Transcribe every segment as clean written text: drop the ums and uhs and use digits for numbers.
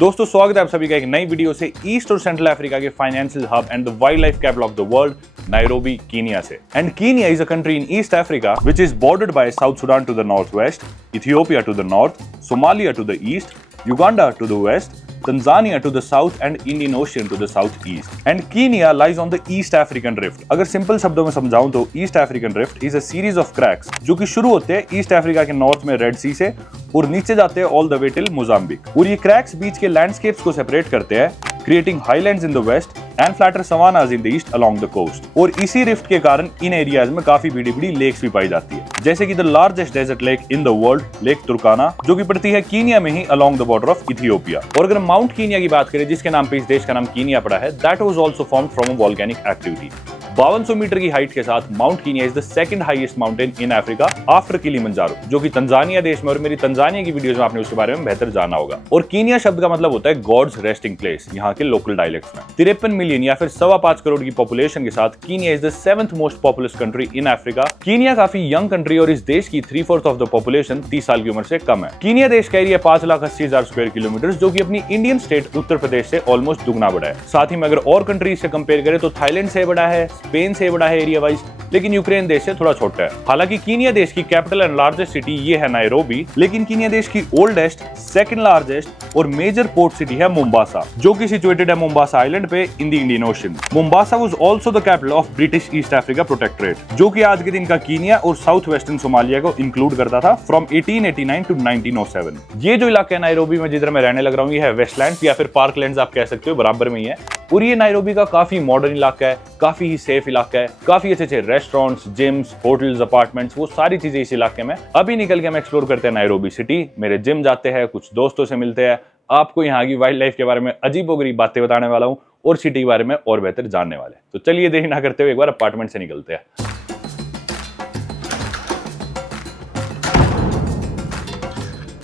दोस्तों स्वागत है आप सभी का एक नई वीडियो से ईस्ट और सेंट्रल अफ्रीका के financial hub and the wild life capital of the world Nairobi Kenya से। And Kenya is a country in East Africa which is bordered by South Sudan to the north west, Ethiopia to the north, Somalia to the east, Uganda to the west, Tanzania to the south and Indian Ocean to the southeast. And Kenya lies on the East African Rift. अगर simple शब्दों में समझाऊं तो East African Rift is a series of cracks जो कि शुरू होते हैं ईस्ट अफ्रीका के नॉर्थ में रेड सी से और नीचे जाते हैं all the way till Mozambique. और ये क्रैक्स बीच के लैंडस्केप्स को सेपरेट करते हैं, creating highlands in the west and flatter savannas in the east along the coast. और इसी रिफ्ट के कारण इन एरियाज में काफी बड़ी बड़ी लेक्स भी पाई जाती है, जैसे कि the largest desert lake in the world, Lake Turkana, जो कि पड़ती है कीनिया में ही along the border of Ethiopia. और अगर माउंट कीनिया की बात करें, जिसके नाम पे इस देश का नाम कीनिया पड़ा है, that was also formed from a volcanic activity. 5200 metre की हाइट के साथ Mount Kenya is the second highest mountain in Africa after Kilimanjaro, जो कि तंजानिया देश में, और मेरी तंजानिया की वीडियोस में आपने उसके बारे में बेहतर जाना होगा। और कीनिया शब्द का मतलब होता है गॉड्स रेस्टिंग प्लेस यहाँ के लोकल डायलेक्ट्स में। 53 मिलियन या फिर 5.25 करोड़ की पॉपुलेशन के साथ Kenya is the 7th most populous country in Africa. Kenya काफी यंग कंट्री और इस देश की 3/4 ऑफ द पॉपुलेशन 30 साल की उम्र से कम है। कीनिया देश का एरिया 5,80,000 स्क्वायर किलोमीटर, जो कि अपनी इंडियन स्टेट उत्तर प्रदेश से ऑलमोस्ट दुगना बड़ा है। साथ ही में अगर और कंट्रीज से कंपेयर करें तो थाईलैंड से बड़ा है, स्पेन से बड़ा है एरिया वाइज, लेकिन यूक्रेन देश से थोड़ा छोटा है। हालांकि कीनिया देश की कैपिटल एंड लार्जेस्ट सिटी ये है नायरोबी, लेकिन कीनिया देश की ओल्डेस्ट, सेकंड लार्जेस्ट और मेजर पोर्ट सिटी है मोम्बासा, जो कि सिचुएटेड है मोम्बासा आइलैंड पे in the Indian ocean. Mombasa was also the capital of British east Africa protectorate, जो कि आज के दिन का कीनिया और साउथ वेस्टर्न सोमालिया को इंक्लूड करता था फ्रॉम 1889 टू 1907। ये जो इलाका है नायरोबी में जिधर मैं रहने लग रहा हूँ, ये है वेस्टलैंड्स या फिर पार्कलैंड्स आप कह सकते हो, बराबर में ही है। और ये नायरोबी का काफी मॉडर्न इलाका है, काफी ही सेफ इलाका है, काफी अच्छे रेस्टोरेंट्स, जिम्स, होटल्स, अपार्टमेंट्स, वो सारी चीजें इस इलाके में। अभी निकल के हम एक्सप्लोर करते हैं नायरोबी सिटी, मेरे जिम जाते हैं, कुछ दोस्तों से मिलते हैं, आपको यहाँ की वाइल्ड लाइफ के बारे में अजीबोगरीब बातें बताने वाला हूँ और सिटी के बारे में और बेहतर जानने वाले। तो चलिए देरी ना करते हुए एक बार अपार्टमेंट से निकलते हैं।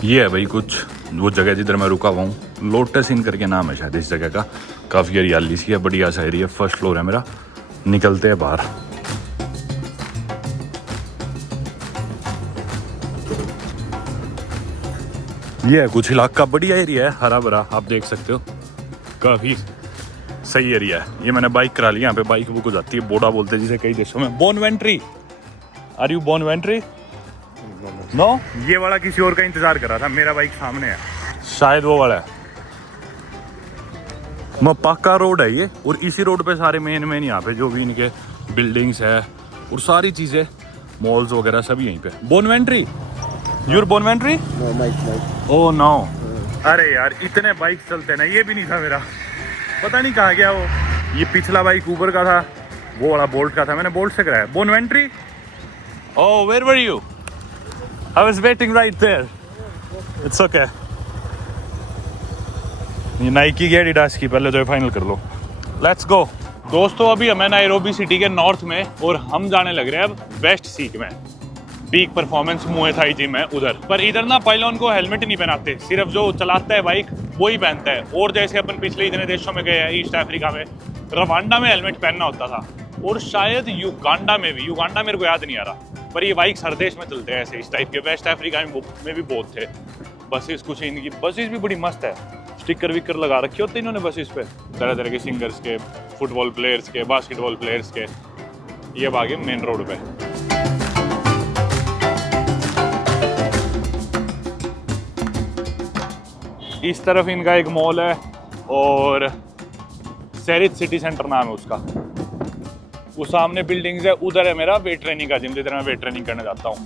ये है भाई कुछ वो जगह जिधर मैं रुका हुआ हूँ, लोटस इन करके नाम है शायद इस जगह का। काफी हरियाली सी है, बढ़िया सा एरिया, फर्स्ट फ्लोर है मेरा। निकलते हैं बाहर। ये है कुछ इलाका, बढ़िया एरिया है, हरा भरा, आप देख सकते हो, काफी सही एरिया है। ये मैंने बाइक करा ली, यहाँ पे बाइक बुक हो जाती है, बोडा बोलते हैं जिसे कई देशों में। बोनवेंट्री, आर यू बोनवेंट्री? नो, ये वाला किसी और का इंतजार कर रहा था, मेरा बाइक सामने है, शायद वो वाला है। पक्का रोड है ये, और इसी रोड पे सारे मेन यहाँ पे जो भी इनके बिल्डिंग्स है और सारी चीजें, मॉल्स वगैरह सब यहीं पे। बोनवेंट्री, यूर बोनवेंट्री? ओह नो, अरे यार इतने बाइक चलते ना, ये भी नहीं था मेरा, पता नहीं कहाँ गया वो। ये पिछला बाइक ऊबर का था, वो वाला बोल्ट का था, मैंने बोल्ट से कराया। बोनवेंट्री? Oh, where were you? I was waiting right there, it's okay. ये नाइकी की एडिडास की, पहले जो है फाइनल कर लो, लेट्स गो। दोस्तों अभी हमें नायरोबी सिटी के नॉर्थ में और हम जाने लग रहे हैं अब वेस्ट सीक में। Peak performance Muay Thai gym है उधर, पर इधर ना पायलॉन को हेलमेट नहीं पहनाते, सिर्फ जो चलाता है बाइक वो ही पहनता है। और जैसे अपन पिछले इतने देशों में गए हैं ईस्ट अफ्रीका में, रवांडा में हेलमेट पहनना होता था, और शायद युगांडा में भी, युगांडा मेरे को याद नहीं आ रहा, पर ये बाइक हर देश में चलते हैं ऐसे इस टाइप के। वेस्ट अफ्रीका में भी बहुत थे बसेस, कुछ इनकी बसेस भी बड़ी मस्त है, स्टिकर विकर लगा रखे होते इन्होंने बसेस पे, तरह तरह के सिंगर्स के, फुटबॉल प्लेयर्स के, बास्केटबॉल प्लेयर्स के। ये आगे मेन रोड पे। इस तरफ इनका एक मॉल है और सेरिथ सिटी सेंटर नाम है उसका। वो सामने बिल्डिंग्स है, उधर है मेरा वेट ट्रेनिंग का जिम, जिधर मैं वेट ट्रेनिंग करने जाता हूँ।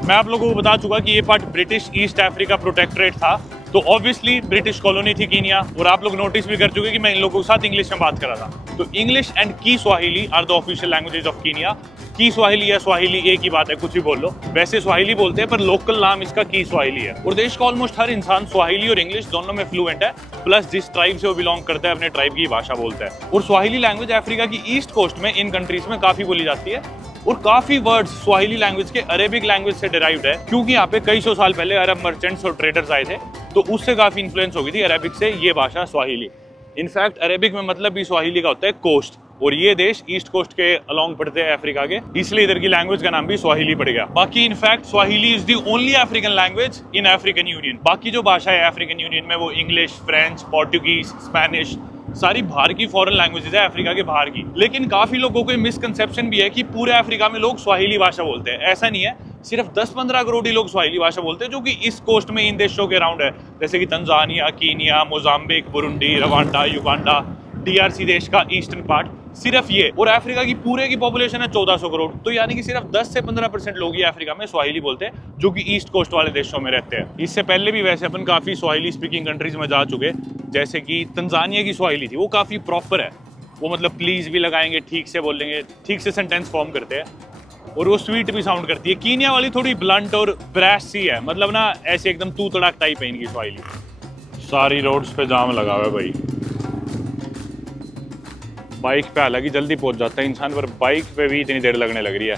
मैं आप लोगों को बता चुका कि ये part British east Africa protectorate था, तो ऑब्वियसली ब्रिटिश कॉलोनी थी कीनिया। और आप लोग नोटिस भी कर चुके कि मैं इन लोगों के साथ इंग्लिश में बात कर रहा था। तो English and Kiswahili are the official languages of Kenya. Kiswahili या स्वाहिली एक ही बात है, कुछ भी बोल लो। वैसे स्वाहिली बोलते हैं पर लोकल नाम इसका की स्वाहिली है। और देश का ऑलमोस्ट हर इंसान स्वाहिली और इंग्लिश दोनों में फ्लुएंट है, प्लस जिस ट्राइब से वो बिलोंग करता है अपने ट्राइब की भाषा बोलता है। और स्वाहिली लैंग्वेज अफ्रीका की ईस्ट कोस्ट में इन कंट्रीज में काफी बोली जाती है। और काफी वर्ड्स स्वाहिली लैंग्वेज के अरेबिक लैंग्वेज से डिराइव्ड है, क्योंकि यहाँ पे कई सौ साल पहले अरब मर्चेंट्स और ट्रेडर्स आए थे, तो उससे काफी इन्फ्लुएंस हो गई थी अरेबिक से ये भाषा स्वाहिली। इनफैक्ट अरेबिक में मतलब भी स्वाहिली का होता है कोस्ट, और ये देश ईस्ट कोस्ट के अलोंग पड़ते हैं अफ्रीका के, इसलिए इधर की लैंग्वेज का नाम भी स्वाहिली पड़ गया। बाकी in fact Swahili is the only African language in African union. बाकी जो भाषा है अफ्रीकन यूनियन में वो इंग्लिश, फ्रेंच, पोर्टुगीज, स्पेनिश, सारी बाहर की फॉरेन लैंग्वेजेस है अफ्रीका के बाहर की। लेकिन काफी लोगों को मिसकंसेप्शन भी है कि पूरे अफ्रीका में लोग स्वाहिली भाषा बोलते हैं। ऐसा नहीं है, सिर्फ 10-15 करोड़ ही लोग स्वाहिली भाषा बोलते हैं, जो कि इस कोस्ट में इन देशों के अराउंड है, जैसे कि Tanzania, Kenya, Mozambique, Burundi, Rwanda, Uganda, DRC देश का ईस्टर्न पार्ट, सिर्फ ये। और अफ्रीका की पूरे की पॉपुलेशन है 1400 करोड़, तो यानी कि सिर्फ 10 से 15% लोग ही अफ्रीका में स्वाहिली बोलते हैं, जो कि ईस्ट कोस्ट वाले देशों में रहते हैं। इससे पहले भी वैसे अपन काफी स्वाहिली स्पीकिंग कंट्रीज में जा चुके, जैसे कि तंजानिया की स्वाहिली थी, वो काफी प्रॉपर है। वो मतलब प्लीज भी लगाएंगे, ठीक से बोलेंगे, ठीक से सेंटेंस फॉर्म करते हैं, और वो स्वीट भी साउंड करती है। कीनिया वाली थोड़ी ब्लंट और ब्रैश सी है, मतलब ना ऐसे एकदम तू तड़ाक टाइप है इनकी स्वाहिली। सारी रोड्स पे जाम लगा हुआ है भाई। बाइक पे हालांकि जल्दी पहुंच जाता है इंसान, पर बाइक पे भी इतनी देर लगने लग रही है।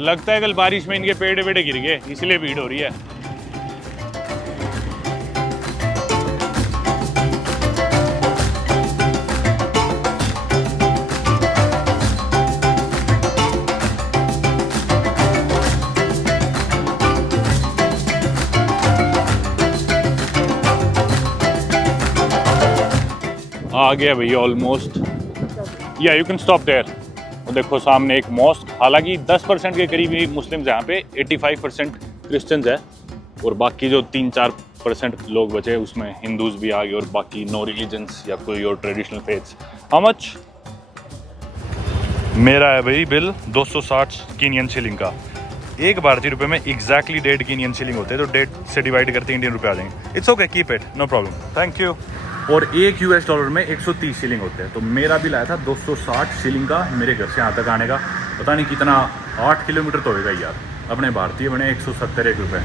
लगता है कल बारिश में इनके पेड़ वेड़ गिर गए, इसलिए भीड़ हो रही है। आ गया भैया ऑलमोस्ट। या यू कैन स्टॉप देयर। देखो सामने एक मॉस्क, हालांकि 10% के करीब ही मुस्लिम्स यहाँ पे, 85% क्रिश्चियंस है, और बाकी जो 3-4% लोग बचे उसमें हिंदूज भी आ गए, और बाकी नो रिलीजन्स या कोई और ट्रेडिशनल फेथ्स। How much? मेरा है भाई बिल 260 कीनियन शिलिंग का। एक भारतीय रुपए में एग्जैक्टली 1.5 कीनियन शिलिंग होते हैं, तो 1.5 से डिवाइड करते इंडियन रुपए आ जाएंगे। It's okay, keep it, no problem, thank you. और एक $1 में 130 शिलिंग होते हैं, तो मेरा बिल आया था 260 शिलिंग का मेरे घर से यहाँ तक आने का। पता नहीं कितना, 8 किलोमीटर तो होगा यार। अपने भारतीय बने 170 रुपये।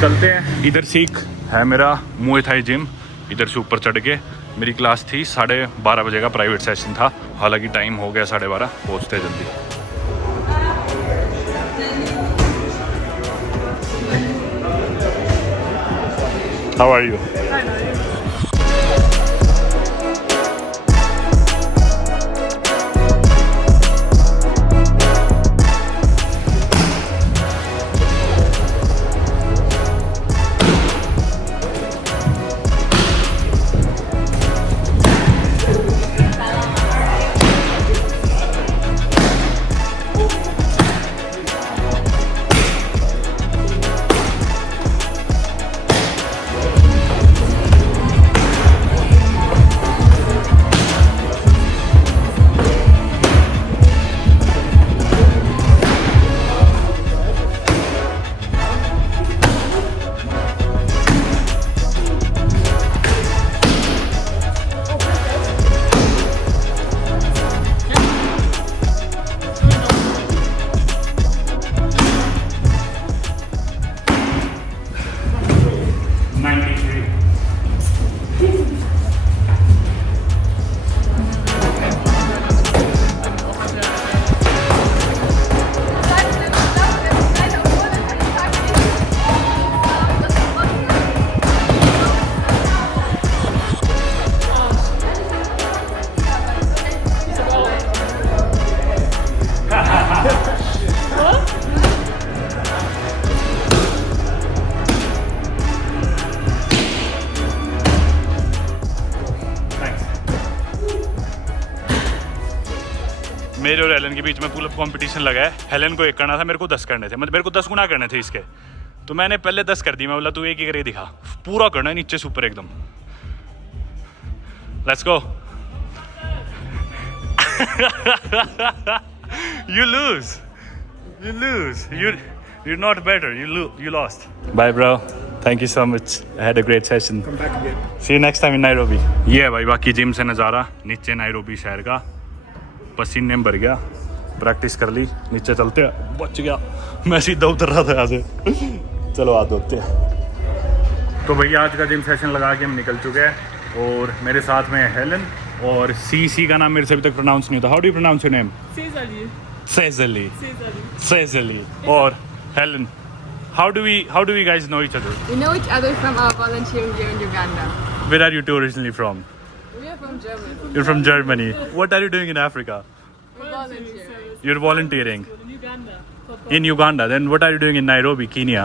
चलते हैं। इधर से एक है मेरा मुए थाई जिम, इधर से ऊपर चढ़ के मेरी क्लास थी, 12:30 बजे का प्राइवेट सेशन था, हालांकि टाइम हो गया 12:30, पहुँचते जल्दी। How are you? मेरे और हेलन के बीच में पुल अप कंपटीशन लगा है। हेलन को 1 करना था, मेरे को 10 करने थे, मतलब मेरे को 10 गुना करने थे इसके, तो मैंने पहले 10 कर दी। मैं बोला तू एक ही करके दिखा, पूरा करना है नीचे से ऊपर एकदम। Let's go. You lose. You're not better. You lost. Bye, bro. Thank you so much. I had a great session. Come back again. See you next time in Nairobi. ये है भाई बाकी जिम से नज़ारा नीचे नायरोबी शहर का। पसीने में भर गया, प्रैक्टिस कर ली, नीचे चलते हैं। बच गया, मैं सीधा उतर रहा था यहाँ से। चलो हाथ धोते हैं। तो भैया आज का जिम सेशन लगा के हम निकल चुके हैं, और मेरे साथ में हेलन, और सी का नाम मेरे से अभी तक प्रोनाउंस नहीं होता। How do you pronounce your name? सेजली। और Helen, how do we guys know each other? We know each other from our volunteering here in Uganda. Where are you two originally from? We are from Germany. You're from Germany. What are you doing in Africa? We're volunteering. You're volunteering In Uganda. in Uganda. Then what are you doing in Nairobi, Kenya?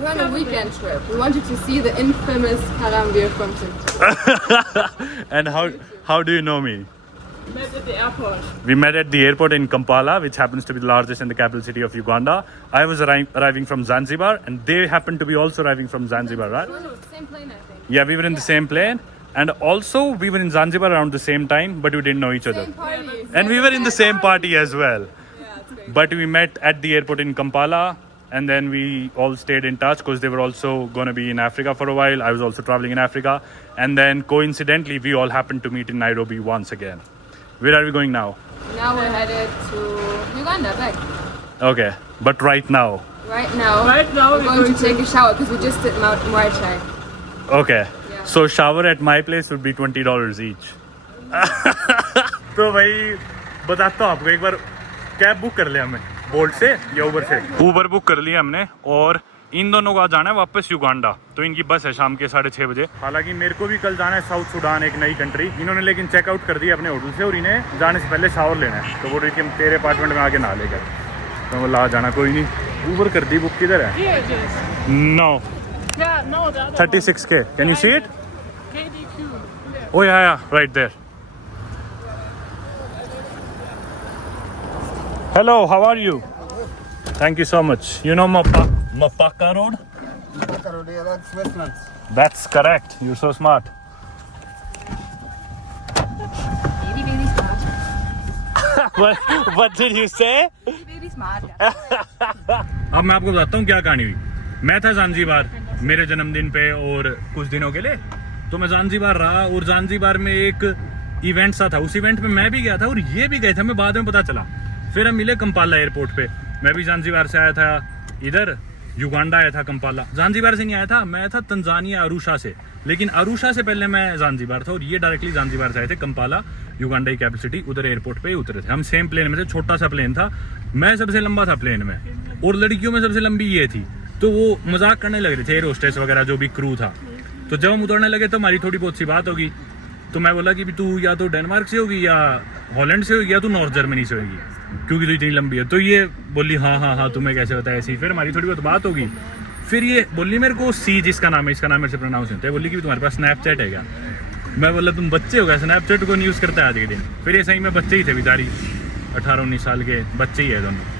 We're on a weekend trip. We wanted to see the infamous Harambee from TikTok. And how do you know me? Met at the airport. We met at the airport in Kampala, which happens to be the largest and the capital city of Uganda. I was arriving from Zanzibar, and they happened to be also arriving from Zanzibar, right? No, same plane, I think. Yeah, we were in the same plane, and also we were in Zanzibar around the same time, but we didn't know each other. Same party. And we were in the same party as well. Yeah, it's great. But we met at the airport in Kampala, and then we all stayed in touch because they were also going to be in Africa for a while. I was also traveling in Africa. And then coincidentally, we all happened to meet in Nairobi once again. Where are we going now? Now we're headed to Uganda back. Okay, but right now. Right now, Right now we're going to take a shower because we just did Mount Morichai. Okay, Yeah. so shower at my place would be $20 each. तो भाई बताता हूँ आपको, एक बार cab book कर लिया हमने bolt से या उबर से। उबर बुक कर लिया हमने और इन दोनों को जाना है वापस युगांडा। तो इनकी बस है शाम के 6:30 बजे। हालांकि मेरे को भी कल जाना है साउथ सूडान, एक नई कंट्री। इन्होंने लेकिन चेकआउट कर दिया अपने होटल से और इन्हें जाने से पहले शावर लेना है। तो बोल रही थी हम तेरे अपार्टमेंट में आके नहा लेकर। तो बोला आ जाना, कोई नहीं। उबर कर दी बुक। किधर है? Here it is. No Yeah, no, the other 36K। Can you see it? one. KDQ. There. Oh yeah, right there. Hello, how are you? Thank you so much. You know Mapaka Road? That's Westlands. That's correct. You're so smart. Baby, baby smart. what did you say? Baby, baby smart. अब मैं आपको बताता हूँ क्या कहानी हुई। मैं था ज़ांज़ीबार मेरे जन्मदिन पे और कुछ दिनों के लिए, तो मैं ज़ांज़ीबार रहा और ज़ांज़ीबार में एक इवेंट सा था। उस इवेंट में मैं भी गया था और ये भी गए थे, हमें बाद में पता चला। फिर हम मिले कंपाला एयरपोर्ट पे। मैं भी ज़ांज़ीबार से आया था, इधर युगांडा आया था कंपाला। ज़ांज़ीबार से नहीं आया था, मैं था तंजानिया अरूशा से। लेकिन अरूशा से पहले मैं ज़ांज़ीबार था और ये डायरेक्टली ज़ांज़ीबार से आए थे कंपाला, युगांडा की कैपिटल सिटी। उधर एयरपोर्ट पे उतरे थे हम सेम प्लेन में से। छोटा सा प्लेन था, मैं सबसे लंबा था प्लेन में और लड़कियों में सबसे लंबी ये थी। तो वो मजाक करने लग रहे थे एयर होस्टेस वगैरह, जो भी क्रू था। तो जब हम उतरने लगे तो हमारी थोड़ी बहुत सी बात होगी। तो मैं बोला कि तू या तो डेनमार्क से होगी या हॉलैंड से होगी या तू नॉर्थ जर्मनी से होगी, क्योंकि तू इतनी लंबी है। तो ये बोली हाँ तुम्हें कैसे पता है ऐसी। फिर हमारी थोड़ी बहुत बात होगी। फिर ये बोली मेरे को सी, जिसका नाम है, इसका नाम मेरे से प्रोनाउंस होता है, बोली कि तुम्हारे पास स्नैपचैट है क्या? मैं बोला तुम बच्चे हो गया, स्नैपचैट को यूज़ करता है आज के दिन। फिर ये सही में बच्चे ही थे बेचारी, 18-19 साल के बच्चे ही है दोनों।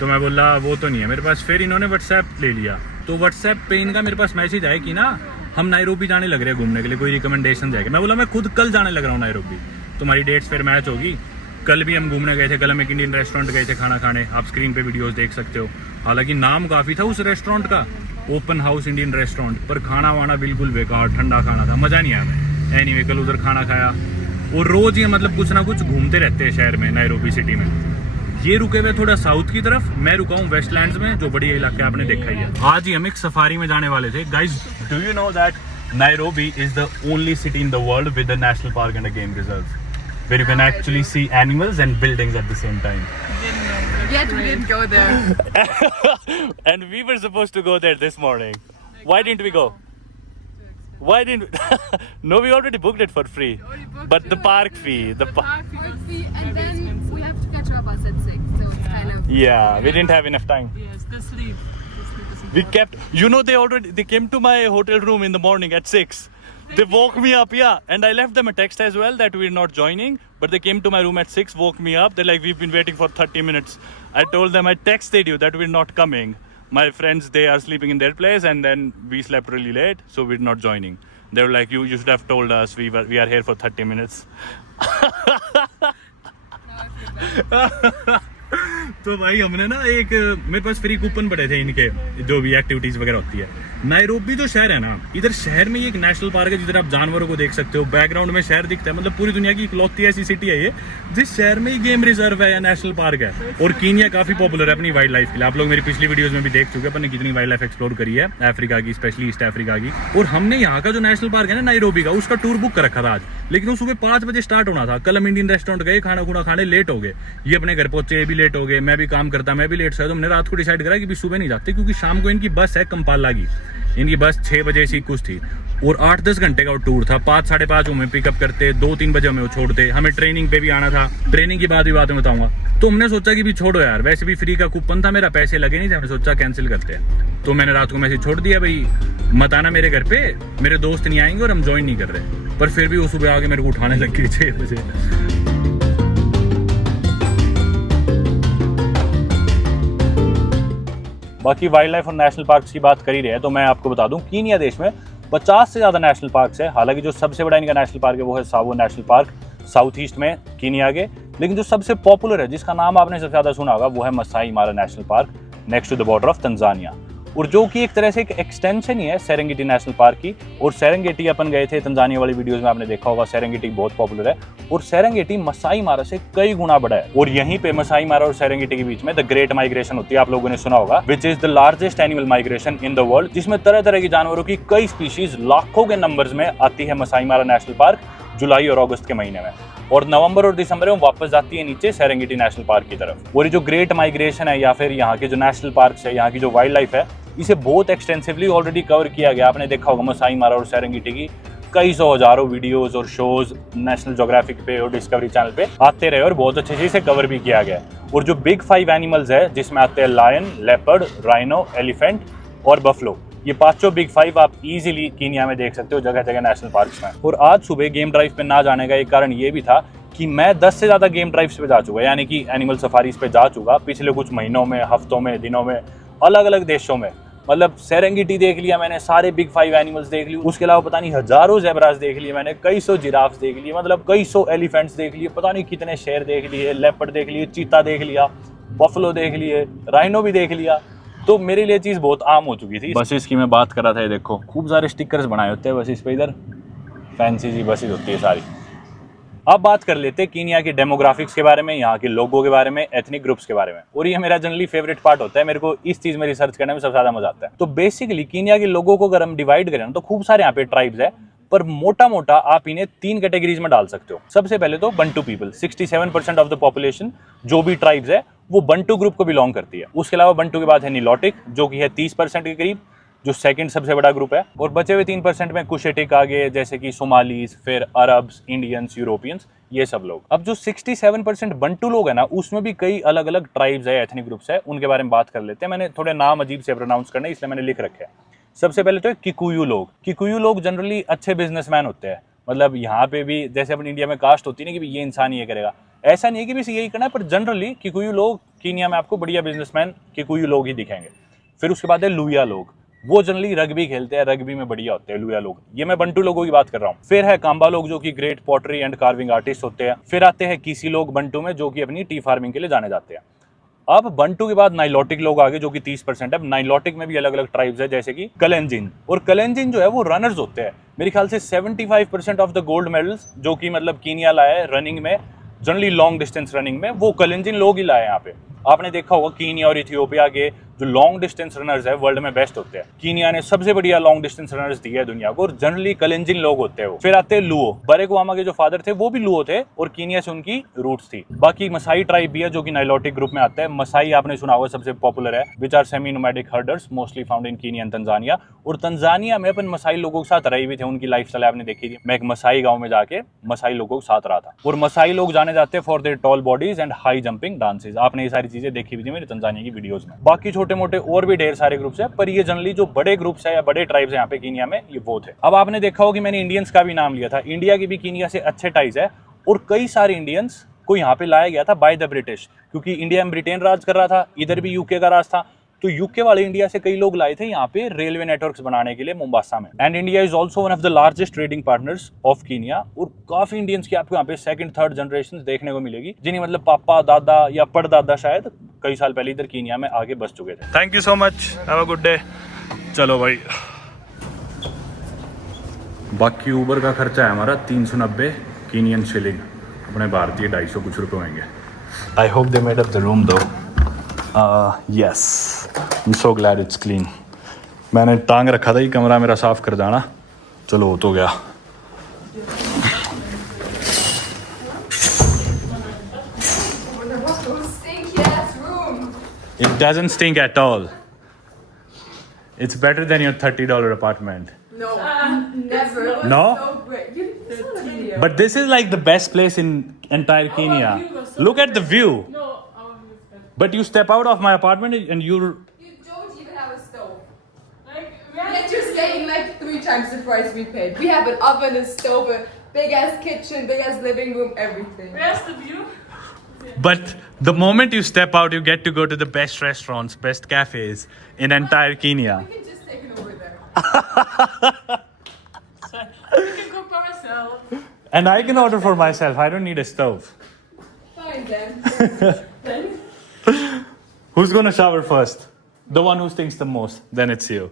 तो मैं बोला वो तो नहीं है मेरे पास। फिर इन्होंने व्हाट्सएप ले लिया। तो व्हाट्सएप पे इनका मेरे पास मैसेज आया कि ना हम नायरोबी जाने लग रहे हैं घूमने के लिए, कोई रिकमेंडेशन जाएगा। मैं बोला मैं खुद कल जाने लग रहा हूँ नायरोबी, तुम्हारी डेट्स फिर मैच होगी। कल भी हम घूमने गए थे, कल हम एक इंडियन रेस्टोरेंट गए थे खाना खाने। आप स्क्रीन पे वीडियोस देख सकते हो। हालांकि नाम काफ़ी था उस रेस्टोरेंट का, ओपन हाउस इंडियन रेस्टोरेंट, पर खाना वाना बिल्कुल बेकार, ठंडा खाना था, मज़ा नहीं आया हमें। एनीवे कल उधर खाना खाया और रोज़ ये मतलब कुछ ना कुछ घूमते रहते हैं शहर में, नायरोबी सिटी में। ये रुके हुए थोड़ा साउथ की तरफ, मैं रुका हूँ वेस्टलैंड्स में, जो बढ़िया इलाके आपने देखा ही है। आज ही हम एक सफारी में जाने वाले थे। Guys, do you know that Nairobi is the only city in the world with a national park and a game reserve, where you can actually see animals and buildings at the same time. Yet we didn't go there. And we were supposed to go there this morning. Why didn't we go? Why didn't we? No, we already booked it for free. But the park fee, Park fee, and then we have to catch our bus at 6, so it's kind of... yeah, we didn't have enough time. Yes, the sleep. We kept, you know, they came to my hotel room in the morning at 6. They woke me up, yeah, and I left them a text as well that we're not joining, but they came to my room at 6, woke me up. They're like, we've been waiting for 30 minutes. I told them, I texted you that we're not coming. My friends, they are sleeping in their place, and then we slept really late, so we're not joining. They were like, you should have told us, we are here for 30 minutes. तो भाई हमने ना एक, मेरे पास free coupon पड़े थे इनके, जो भी एक्टिविटीज वगैरह होती है। नायरोबी जो शहर है ना, इधर शहर में ये एक नेशनल पार्क है जिधर आप जानवरों को देख सकते हो। बैकग्राउंड में शहर दिखता है, मतलब पूरी दुनिया की इकलौती ऐसी सिटी है ये जिस शहर में गेम रिजर्व है या नेशनल पार्क है। और कीनिया काफी पॉपुलर है अपनी वाइल्ड लाइफ के लिए। आप लोग मेरी पिछली वीडियोस में भी देख चुके हैं अपन ने कितनी वाइल्ड लाइफ एक्सप्लोर करी है अफ्रीका की, स्पेशली ईस्ट अफ्रीका की। और हमने यहाँ का जो नेशनल पार्क है ना नायरोबी का, उसका टूर बुक कर रखा था आज, लेकिन वो सुबह 5 बजे स्टार्ट होना था। कल हम इंडियन रेस्टोरेंट गए, खाना खुना खाने लेट हो गए। ये अपने घर पहुंचे, ये भी लेट हो गए, मैं भी काम करता, मैं भी लेट सोया। तो हमने रात को डिसाइड करा कि सुबह नहीं जाते, क्योंकि शाम को इनकी बस है कंपाला की। इनकी बस 6 बजे सी कुछ थी और 8-10 घंटे का वो टूर था। 5-5:30 हमें पिकअप करते, 2-3 बजे हमें वो छोड़ते। हमें ट्रेनिंग पे भी आना था। ट्रेनिंग की बात मैं बताऊंगा। तो हमने सोचा कि भी छोड़ो यार, वैसे भी फ्री का कूपन था मेरा, पैसे लगे नहीं थे, हमने सोचा कैंसिल करते हैं। तो मैंने रात को मैसेज छोड़ दिया, भाई मत आना मेरे घर पे, मेरे दोस्त नहीं आएंगे और हम ज्वाइन नहीं कर रहे। पर फिर भी वो सुबह आके मेरे को उठाने लग गई 6 बजे। बाकी वाइल्ड लाइफ और नेशनल पार्क्स की बात कर ही रहे हैं तो मैं आपको बता दूं, कीनिया देश में 50 से ज़्यादा नेशनल पार्क्स है। हालांकि जो सबसे बड़ा इनका नेशनल पार्क है वो है सावो नेशनल पार्क, साउथ ईस्ट में कीनिया के। लेकिन जो सबसे पॉपुलर है, जिसका नाम आपने सबसे ज़्यादा सुना होगा, वो है Masai Mara National Park, next to the border of Tanzania, और जो कि एक तरह से एक एक्सटेंशन ही है सेरेंगेटी नेशनल पार्क की। और सेरेंगेटी अपन गए थे, तंजानिया वाली वीडियोस में आपने देखा होगा, सेरेंगेटी बहुत पॉपुलर है। और सेरेंगेटी मसाई मारा से कई गुना बड़ा है। और यहीं पे मसाई मारा और सेरेंगेटी के बीच में द ग्रेट माइग्रेशन होती है, आप लोगों ने सुना होगा, which is the largest animal migration in the world, जिसमें तरह तरह के जानवरों की कई स्पीशीज लाखों के नंबर्स में आती है मसाई मारा नेशनल पार्क जुलाई और अगस्त के महीने में। और नवंबर और दिसंबर में वापस जाती है नीचे सेरेंगेटी नेशनल पार्क की तरफ। और ये जो ग्रेट माइग्रेशन है या फिर यहाँ के जो नेशनल पार्क है, यहाँ की जो वाइल्ड लाइफ है, इसे बहुत एक्सटेंसिवली ऑलरेडी कवर किया गया। आपने देखा होगा मसाई मारा और सेरेंगेटी की कई सौ हजारों वीडियोस और शोज नेशनल ज्योग्राफिक पे और डिस्कवरी चैनल पे आते रहे और बहुत अच्छे से इसे कवर भी किया गया। और जो बिग 5 एनिमल्स है, जिसमें आते हैं लायन, लेपर्ड, राइनो, एलिफेंट और बफलो, ये 5 बिग 5 आप इजीली कीनिया में देख सकते हो जगह जगह नेशनल पार्क्स में। और आज सुबह गेम ड्राइव पे ना जाने का एक कारण ये भी था कि मैं 10 से ज़्यादा गेम ड्राइव्स पे जा चुका, यानी कि एनिमल सफारीज पे जा चुका पिछले कुछ महीनों में, हफ्तों में, दिनों में, अलग अलग देशों में। मतलब सेरेंगेटी देख लिया मैंने, सारे बिग 5 एनिमल्स देख लिए, उसके अलावा पता नहीं हजारों ज़ेब्रास देख लिए मैंने, कई सौ जिराफ्स देख लिए, मतलब कई सौ एलिफेंट्स देख लिए, पता नहीं कितने शेर देख लिए, लेपर्ड देख लिए, चीता देख लिया, बफलो देख लिए, राइनो भी देख लिया। तो मेरे लिए चीज़ बहुत आम हो चुकी थी। बसेस की मैं बात कर रहा था, ये देखो खूब सारे स्टिकर्स बनाए होते हैं बसेस पे, इधर फैंसी सी बसेस होती है सारी। अब बात कर लेते हैं कीनिया के डेमोग्राफिक्स के बारे में, यहाँ के लोगों के बारे में, एथनिक ग्रुप्स के बारे में। और ये मेरा जनरली फेवरेट पार्ट होता है, मेरे को इस चीज़ में रिसर्च करने में सबसे ज़्यादा मजा आता है। तो बेसिकली कीनिया के लोगों को अगर हम डिवाइड करें तो खूब सारे यहाँ पे ट्राइब्स है, पर मोटा मोटा आप इन्हें 3 कैटेगरीज में डाल सकते हो। सबसे पहले तो Bantu people, 67% of the population जो भी ट्राइब्स है वो बंटू ग्रुप को बिलोंग करती है। उसके अलावा बंटू के बाद है निलोटिक, जो कि है 30% के करीब, जो सेकंड सबसे बड़ा ग्रुप है। और बचे हुए 3% में कुशेटिक आ गए, जैसे कि सोमालीज, फिर अरब्स, इंडियंस, यूरोपियंस, ये सब लोग। अब जो 67% बंटू लोग हैं ना, उसमें भी कई अलग अलग ट्राइब्स है, एथनिक ग्रुप्स है, उनके बारे में बात कर लेते हैं। मैंने थोड़े नाम अजीब से प्रोनाउंस करने, इसलिए मैंने लिख रखे हैं। सबसे पहले तो किकुयू लोग। किकुयू लोग जनरली अच्छे बिजनेसमैन होते हैं। मतलब यहाँ पे भी जैसे अपन इंडिया में कास्ट होती है ना कि ये इंसान ये करेगा, ऐसा नहीं है कि बस यही करना है, पर जनरली किकुयू लोग कीनिया में आपको बढ़िया बिजनेसमैन किकुयू लोग ही दिखेंगे। फिर उसके बाद है लुया लोग, वो जनरली रग्बी खेलते हैं, रग्बी में बढ़िया होते हैं लुया लोग। ये मैं बंटू लोगों की बात कर रहा हूँ। फिर है काम्बा लोग, जो कि great pottery and carving artist होते हैं। फिर आते हैं किसी लोग बंटू में, जो कि अपनी टी फार्मिंग के लिए जाने जाते हैं। अब बंटू के बाद नाइलोटिक लोग आगे, जो कि 30% है। नाइलोटिक में भी अलग अलग ट्राइब्स है, जैसे कि कलेंजिन। और कलेंजिन जो है वो रनर्स होते हैं। मेरे ख्याल से 75% ऑफ द गोल्ड मेडल्स जो कि मतलब कीनिया लाया है रनिंग में, जनरली लॉन्ग डिस्टेंस रनिंग में, वो कलेंजिन लोग ही लाए यहाँ पे। आपने देखा होगा कीनिया और इथियोपिया के जो लॉन्ग डिस्टेंस रनर्स है वर्ल्ड में बेस्ट होते हैं। कीनिया ने सबसे बढ़िया लॉन्ग डिस्टेंस रनर्स दिया है दुनिया को, और जनरली कलेंजिन लोग होते हैं वो। फिर आते हैं लुओ। बरेक ओबामा के जो फादर थे वो भी लुओ थे, और कीनिया से उनकी रूट्स थी। बाकी मसाई ट्राइब भी है, जो कि नाइलोटिक ग्रुप में आता है। मसाई आपने सुना होगा, सबसे पॉपुलर है, which are semi nomadic herders, mostly found in Kenya and Tanzania. और तंजानिया में अपन मसाई लोगों के साथ रहे भी थे, उनकी लाइफस्टाइल आपने देखी थी। मैं एक मसाई गाँव में जाके मसाई लोगों के साथ रहा था। और मसाई लोग जाने जाते हैं for their tall bodies and high jumping dances. आपने ये सारी चीजें देखी भी थी मेरे तंजानिया की वीडियोस में। बाकी छोटे मोटे और भी ढेर सारे ग्रुप्स है, पर ये जनरली जो बड़े ग्रुप्स है या बड़े ट्राइब्स है यहाँ पे कीनिया में, ये वो थे। अब आपने देखा होगा कि मैंने इंडियंस का भी नाम लिया था। इंडिया की भी कीनिया से अच्छे टाइज है, और कई सारे इंडियंस को यहाँ पे लाया गया था बाय द ब्रिटिश, क्योंकि इंडिया में ब्रिटेन राज कर रहा था, इधर भी यूके का राज था। तो यूके वाले इंडिया से कई लोग लाए थे यहाँ पे रेलवे नेटवर्क्स बनाने के लिए मोम्बासा में। And India is also one of the largest trading partners of Kenya. और काफी इंडियंस की आपको यहाँ पे सेकंड थर्ड जनरेशन देखने को मिलेगी, जिन्हें मतलब पापा दादा या परदादा शायद कई साल पहले इधर कीनिया में आगे बस चुके थे। Thank you so much, have a good day. चलो भाई, बाकी ऊबर का खर्चा है हमारा 390 कीनियन शिलिंग, अपने भारतीय 250 कुछ रुपए होंगे। I hope they made up the room though. Yes, I am so glad it's clean. मैंने टांग रखा था ये कमरा मेरा साफ कर जाना, चलो हो तो गया। It doesn't stink at all. It's better than your $30 apartment. No, never. It was No? so great. You saw the video. But this is like the best place in entire Kenya. view was so Look at the view. No, our view is better. But you step out of my apartment and you're. You don't even have a stove. Like, Yet you're staying like 3 times the price we paid. We have an oven, a stove, a big ass kitchen, big ass living room, everything. where's the view? But the moment you step out, you get to go to the best restaurants, best cafes in entire Kenya. We can just take it over there. We can cook by ourselves. And I can order for myself. I don't need a stove. Fine then. Then, Who's gonna shower first? The one who stinks the most. Then it's you.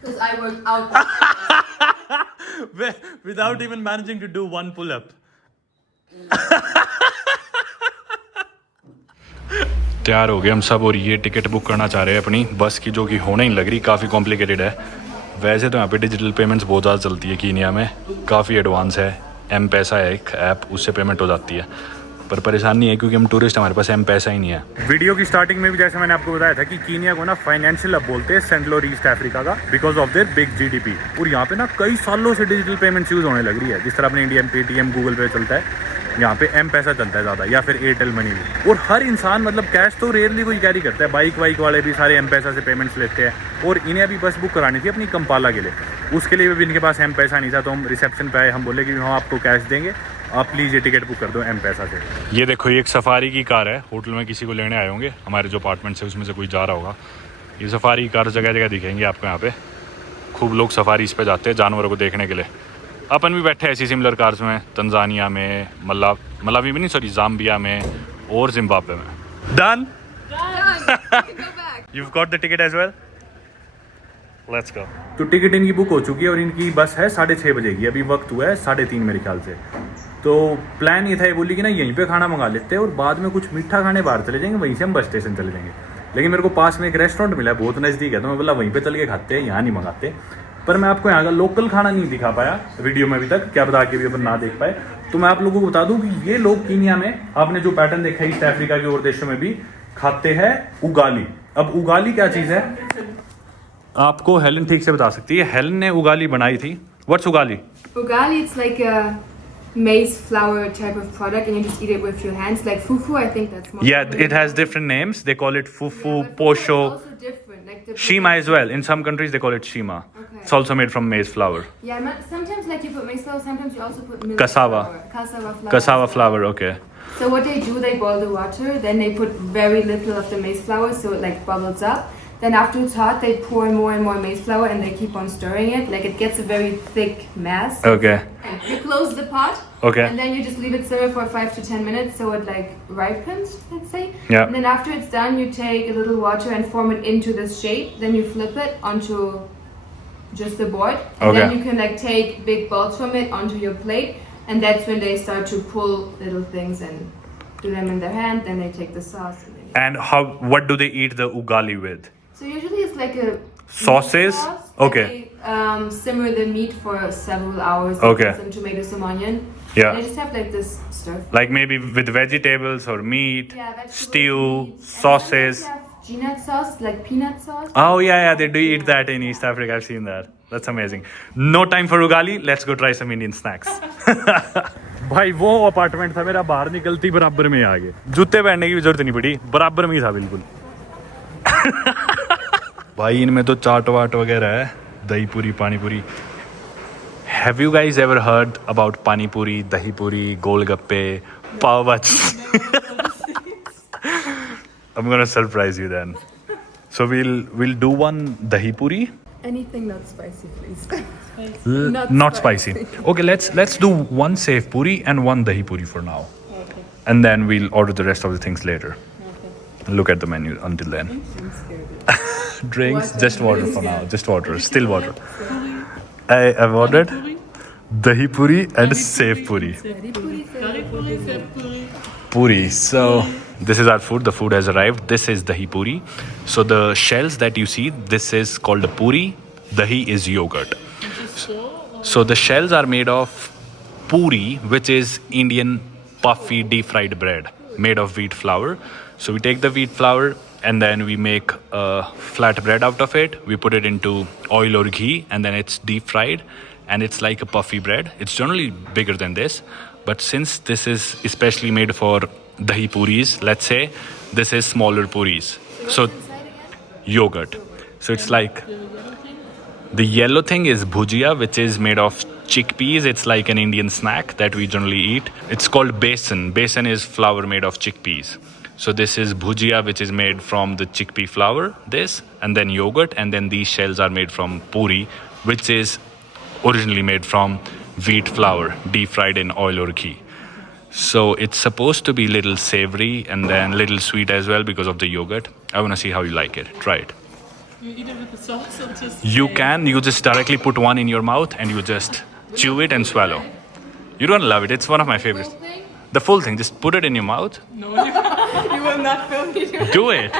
Because I worked out. Without even managing to do one pull-up. तैयार हो गए हम सब और ये ticket book करना चाह रहे हैं अपनी बस की, जो कि होने ही लग रही, काफ़ी कॉम्प्लिकेटेड है। वैसे तो यहाँ पे डिजिटल पेमेंट्स बहुत ज़्यादा चलती है कीनिया में, काफ़ी एडवांस है। एम पैसा है एक ऐप, उससे पेमेंट हो जाती है। पर परेशानी है क्योंकि हम टूरिस्ट, हमारे पास एम पैसा ही नहीं है। वीडियो की स्टार्टिंग में भी जैसे मैंने आपको बताया था कि कीनिया को ना फाइनेंशियल हब बोलते हैं सेंट्रल और ईस्ट अफ्रीका का, because of their big GDP. और यहाँ पे ना कई सालों से डिजिटल पेमेंट्स यूज़ होने लग रही है। जिस तरह अपने इंडिया में पेटीएम, गूगल पे चलता है, यहाँ पे एम पैसा चलता है ज़्यादा, या फिर एयरटेल मनी भी। और हर इंसान मतलब कैश तो रेयरली कोई कैरी करता है, बाइक वाइक वाले भी सारे एम पैसा से पेमेंट्स लेते हैं। और इन्हें अभी बस बुक करानी थी अपनी कंपाला के लिए, उसके लिए भी इनके पास एम पैसा नहीं था। तो हम रिसेप्शन पे आए, हम बोले कि हम आपको कैश देंगे, आप प्लीज़ ये टिकट बुक कर दो एम पैसा से। ये देखो, ये एक सफारी की कार है, होटल में किसी को लेने आए होंगे, हमारे जो अपार्टमेंट है उसमें से कोई जा रहा होगा। ये सफारी कार जगह जगह दिखेंगे आपको यहाँ पे, खूब लोग सफारी इस पे जाते हैं जानवरों को देखने के लिए। अपन भी बैठे ऐसी सिमिलर कार्स में, तंजानिया में, मलावी में नहीं, सॉरी जाम्बिया में और जिम्बाब्वे में। Done? Done. You can go back. You've got the ticket as well? Let's go. तो टिकट इनकी बुक हो चुकी है और इनकी बस है 6:30 बजे की। अभी वक्त हुआ है 3:30 मेरे ख्याल से। तो प्लान ये था, ये बोली कि ना यहीं पे खाना मंगा लेते हैं और बाद में कुछ मीठा खाने बाहर चले जाएंगे, वहीं से हम बस स्टेशन चले जाएंगे। लेकिन मेरे को पास में एक रेस्टोरेंट मिला, बहुत नज़दीक है, तो मैं बोला वहीं पे चल के खाते हैं, यहाँ नहीं मंगाते। पर मैं आपको यहाँ का लोकल खाना नहीं दिखा पाया वीडियो में अभी तक, क्या बता के भी अपन ना देख पाए। तो मैं आप लोगों को बता दूं कि ये लोग कीनिया में, आपने जो पैटर्न देखा है ईस्ट अफ्रीका के और देशों में भी खाते हैं उगाली। अब उगाली क्या चीज़ है आपको हेलन ठीक से बता सकती है। हेलन ने उगाली बनाई थी। What's ugali? Ugali, it's like a maize flour type of product, and you just eat it with your hands. Like fufu, I think that's more. Yeah, it has different names. They call it fufu, Yeah, but posho, fufu is also different. Like the shima as well. In some countries they call it shima. Okay. It's also made from maize flour. Yeah, sometimes like you put maize flour, sometimes you also put milk Cassava. flour. Cassava flour. Cassava as well. flour, okay. So what they do, they boil the water, then they put very little of the maize flour, so it like bubbles up. Then after it's hot, they pour more and more maize flour, and they keep on stirring it. Like it gets a very thick mass. Okay. And you close the pot. Okay. And then you just leave it simmer for 5 to 10 minutes, so it like ripens, let's say. Yeah. And then after it's done, you take a little water and form it into this shape. Then you flip it onto just the board, and Okay. then you can like take big balls from it onto your plate, and that's when they start to pull little things and do them in their hand. Then they take the sauce. And then And what do they eat the ugali with? so usually it's like a Sauces? meat sauce, Okay. and they simmer the meat for several hours. Okay. With some tomatoes, some onion. Yeah. And they just have like this stuff. Like maybe with vegetables or meat, Yeah, vegetables, stew, meat. And sauces. sometimes they have peanut sauce, like peanut sauce. Oh yeah, they do eat that in East Africa. I've seen that. That's amazing. No time for ugali. Let's go try some Indian snacks. भाई वो apartment था मेरा, बाहर निकलती बराबर में आ गए, जूते पहनने की भी जरूरत नहीं पड़ी, बराबर में ही था बिल्कुल। भाई इनमें तो चाट वाट वगैरह है, दही पूरी, पानी पूरी। Have you guys ever heard about pani puri, dahi puri, golgappe, pav bhaji? I'm gonna surprise you then. So we'll do one dahi puri. Anything not spicy, please. Not spicy. Okay, let's do one safe puri and one dahi puri for now. Okay. And then we'll order the rest of the things later. Okay. Look at the menu until then. Drinks, Water. just water for now. Just water, still water. I've ordered Puri. dahi puri and safe puri. Curry puri, sep puri. Puri. So this is our food. The food has arrived. This is dahi puri. So the shells that you see, this is called a puri. Dahi is yogurt. So the shells are made of puri, which is Indian puffy deep fried bread made of wheat flour. So we take the wheat flour, and then we make a flat bread out of it. We put it into oil or ghee, and then it's deep fried, and it's like a puffy bread. It's generally bigger than this, but since this is especially made for dahi puris, let's say, this is smaller puris. So yogurt. So it's like the yellow thing is bhujia, which is made of chickpeas. It's like an Indian snack that we generally eat. It's called besan. Besan is flour made of chickpeas. So this is bhujia, which is made from the chickpea flour, this, and then yogurt, and then these shells are made from puri, which is originally made from wheat flour, deep fried in oil or ghee. So it's supposed to be little savory and then little sweet as well because of the yogurt. I want to see how you like it. Try it. You eat it with the sauce or just... You can. You just directly put one in your mouth and you just chew it and swallow. You don't love it. It's one of my favorites. thing? The full thing. Just put it in your mouth. No, you You will not film me doing Do it.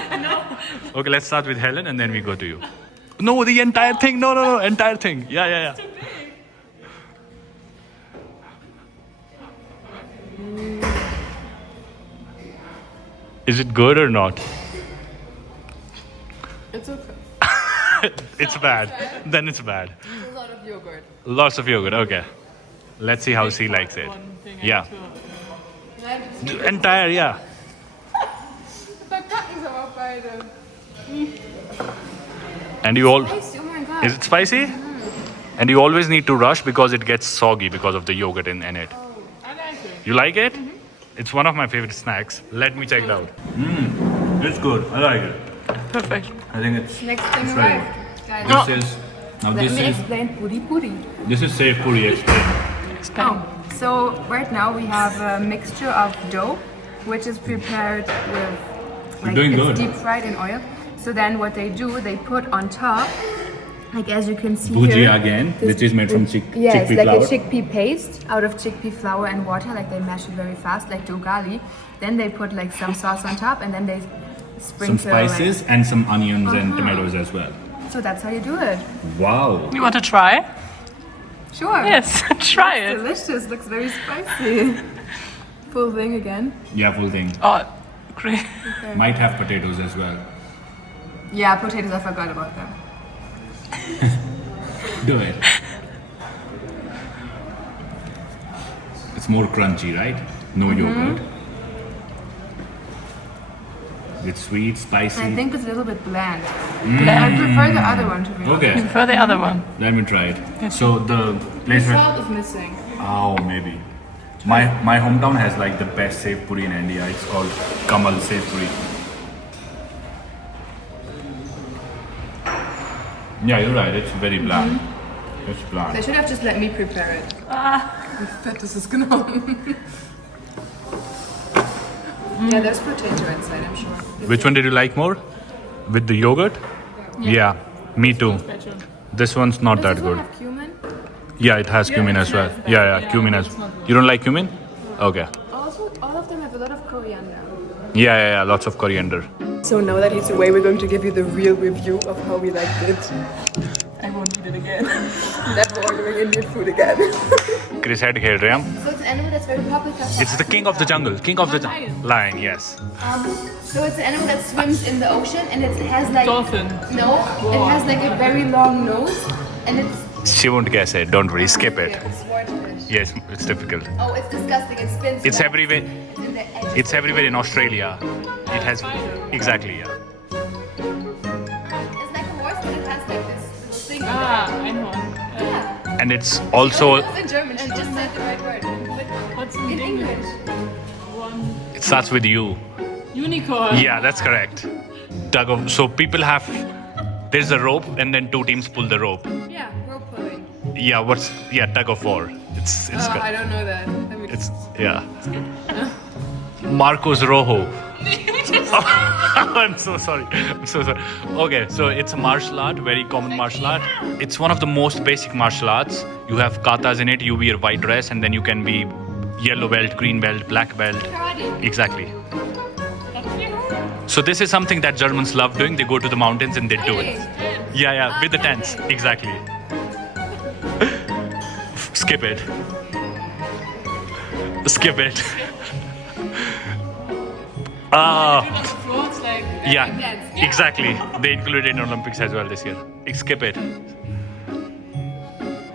Okay, let's start with Helen and then we go to you. No, the entire thing. No. Entire thing. Yeah. Is it good or not? It's okay. It's bad. Then it's bad. A lot of yogurt. Lots of yogurt. Okay. Let's see how she likes it. one thing. Yeah. I Entire, yeah. And you all. Oh my god. Is it spicy? And you always need to rush because it gets soggy because of the yogurt in it. like it. You like it? It's one of my favorite snacks. Let me check it out. It's good. I like it. Perfect. I think it's. Next thing It's arrived. ready. Guys, This is. Now let this me is. explain puri puri. This is safe puri. Explain. Oh, so right now we have a mixture of dough, which is prepared with doing it's good. deep fried in oil. So then what they do, they put on top, like as you can see Bhujia here, again, this- which is made from yes, chickpea like flour. a chickpea paste out of chickpea flour and water. Like they mash it very fast, like to ugali. Then they put like some sauce on top, and then they Some sprinkle. spices and some onions and tomatoes as well. Like, so that's how you do it. Wow. You want to try? Sure. Yes, try it. Delicious. Looks very spicy. Full thing again. Yeah, full thing. Oh, great. Might have potatoes as well. Yeah, potatoes. I forgot about them. Do it. It's more crunchy, right? No yogurt. It's sweet, spicy. I think it's a little bit bland. I prefer the other one to be honest. Okay, For the other one. let me try it. So the place where Salt is missing. oh maybe my hometown has like the best safe puri in India. It's called Kamal Safe Puri. Yeah, you're right. It's very bland. It's bland. They should have just let me prepare it. Wie fett ist es genommen? Yeah, there's potato inside, I'm sure. Which one did you like more? With the yogurt? Yeah, me too. Better. This one's not Does that this one good. have cumin? Yeah, it has cumin as well. Yeah, cumin as well. You don't like cumin? Okay. Also, all of them have a lot of coriander. Yeah, lots of coriander. So now that he's away, we're going to give you the real review of how we liked it. I won't eat it again. Never ordering Indian food again. Chris head khel rahe hum. So it's an animal that's very popular. It's the king of the jungle. King of the jungle. Lion, yes. So it's an animal that swims in the ocean and it has like Dolphin. no, it has like a very long nose and it's She won't guess it. Don't worry. Skip it. swordfish. Yes, it's difficult. Oh, it's disgusting. It spins. It's back. everywhere. It's in the edge. It's everywhere in Australia. It has exactly, yeah. It's like a horse, but it has like this little thing. Ah, I know. Yeah. And it's also It was in German. She just said the right word. But What's in in English? English. One. it starts with U. Unicorn. Yeah, that's correct. Tug of. So people have. There's a rope, and then two teams pull the rope. Yeah, rope pulling. Yeah, tug of war. It's good. I don't know that. Let me It's yeah. Marcos Rojo. I'm so sorry. Okay, so it's a martial art, very common martial art. It's one of the most basic martial arts. You have katas in it. You wear white dress, and then you can be yellow belt, green belt, black belt. Karate. Exactly. So this is something that Germans love doing. They go to the mountains and they do it. Yeah, with the tents. Exactly. Skip it. Skip it. Ah. Floats like like Yeah, dance. exactly. They included it in Olympics as well this year. Skip it.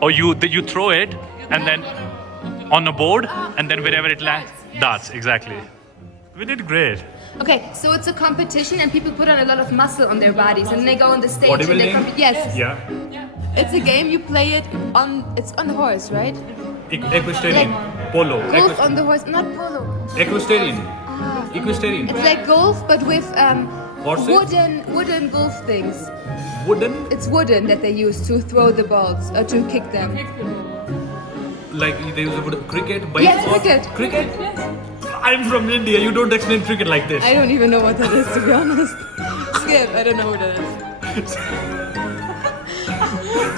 Or you throw it and then on a board and then wherever it lands, darts. Exactly. We did great. Okay, so it's a competition and people put on a lot of muscle on their bodies and they go on the stage and they Bodybuilding? yes. Yeah. It's a game you play it on the horse, right? Equestrian, polo. Golf on the horse, not polo. Equestrian. Equestrian. It's like golf but with Horses? wooden golf things. Wooden. It's wooden that they use to throw the balls or to kick them. Like they use a cricket. Yes, cricket. Cricket. I'm from India. You don't explain cricket like this. I don't even know what that is, to be honest. Skip, I don't know what that is.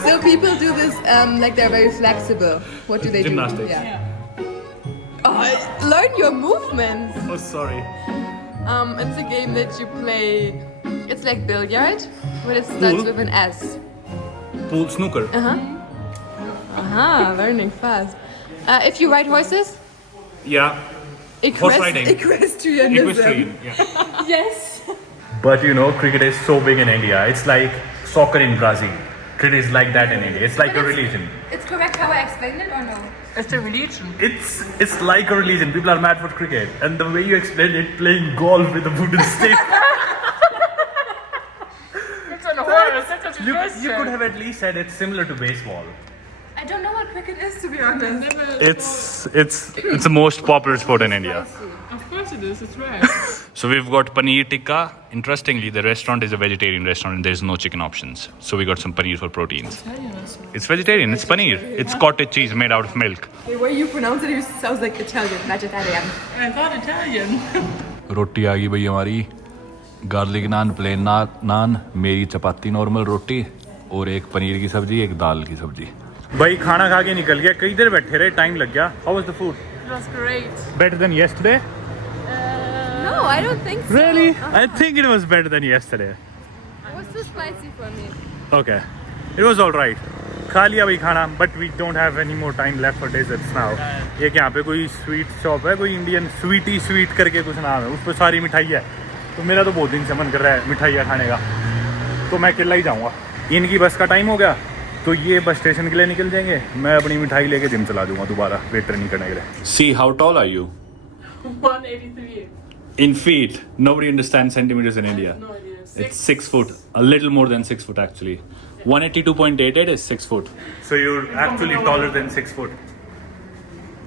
So people do this like they're very flexible. What do they Gymnastics. do? Yeah. Oh, learn your movements. Oh, sorry. It's a game that you play. It's like billiard, but it starts Pool? with an S. Pool snooker. Learning fast. If you ride horses, Yeah. Horse riding. equestrianism. Equestrian. Yeah. Yes. But you know, cricket is so big in India. It's like soccer in Brazil. Cricket is like that in India. It's like a religion. It's correct how I explained it, or no? it's a religion. It's like a religion. People are mad for cricket, and the way you explained it, playing golf with a wooden stick. It's on a horse. That's what you could have at least said it's similar to baseball. I don't know what cricket is, to be honest. It's the most popular sport in India. Of course it is. It's rare. So we've got paneer tikka. Interestingly, the restaurant is a vegetarian restaurant and there's no chicken options. So we got some paneer for proteins. It's vegetarian. It's paneer. It's cottage cheese made out of milk. The way you pronounce it sounds like Italian, vegetarian. I thought Italian. रोटी आ गई भाई हमारी garlic नान plane नान मेरी चपाती normal रोटी और एक पनीर की सब्जी एक दाल की सब्जी भाई खाना खा के निकल गया कई देर बैठे रहे टाइम लग गया how was the food It was great. Better than yesterday No, I don't think so. Really I think it was better than yesterday It was too spicy for me. Okay it was alright खा लिया भाई खाना but we don't have any more time left for desserts now एक यहाँ पे कोई sweet shop है कोई इंडियन स्वीट करके कुछ नाम है उस पर सारी मिठाई है तो मेरा तो बहुत दिन से मन कर रहा है मिठाइयाँ खाने का तो मैं अकेला ही जाऊँगा इनकी बस का टाइम हो गया तो ये बस स्टेशन के लिए निकल जाएंगे मैं अपनी मिठाई लेके जिम चला जाऊँगा दोबारा वेट ट्रेनिंग करने के लिए see how tall are you 183. In feet, nobody understands centimeters in India. No idea. It's 6 foot, a little more than 6 foot actually. 182.88 is 6 foot. So you're actually taller than 6 foot.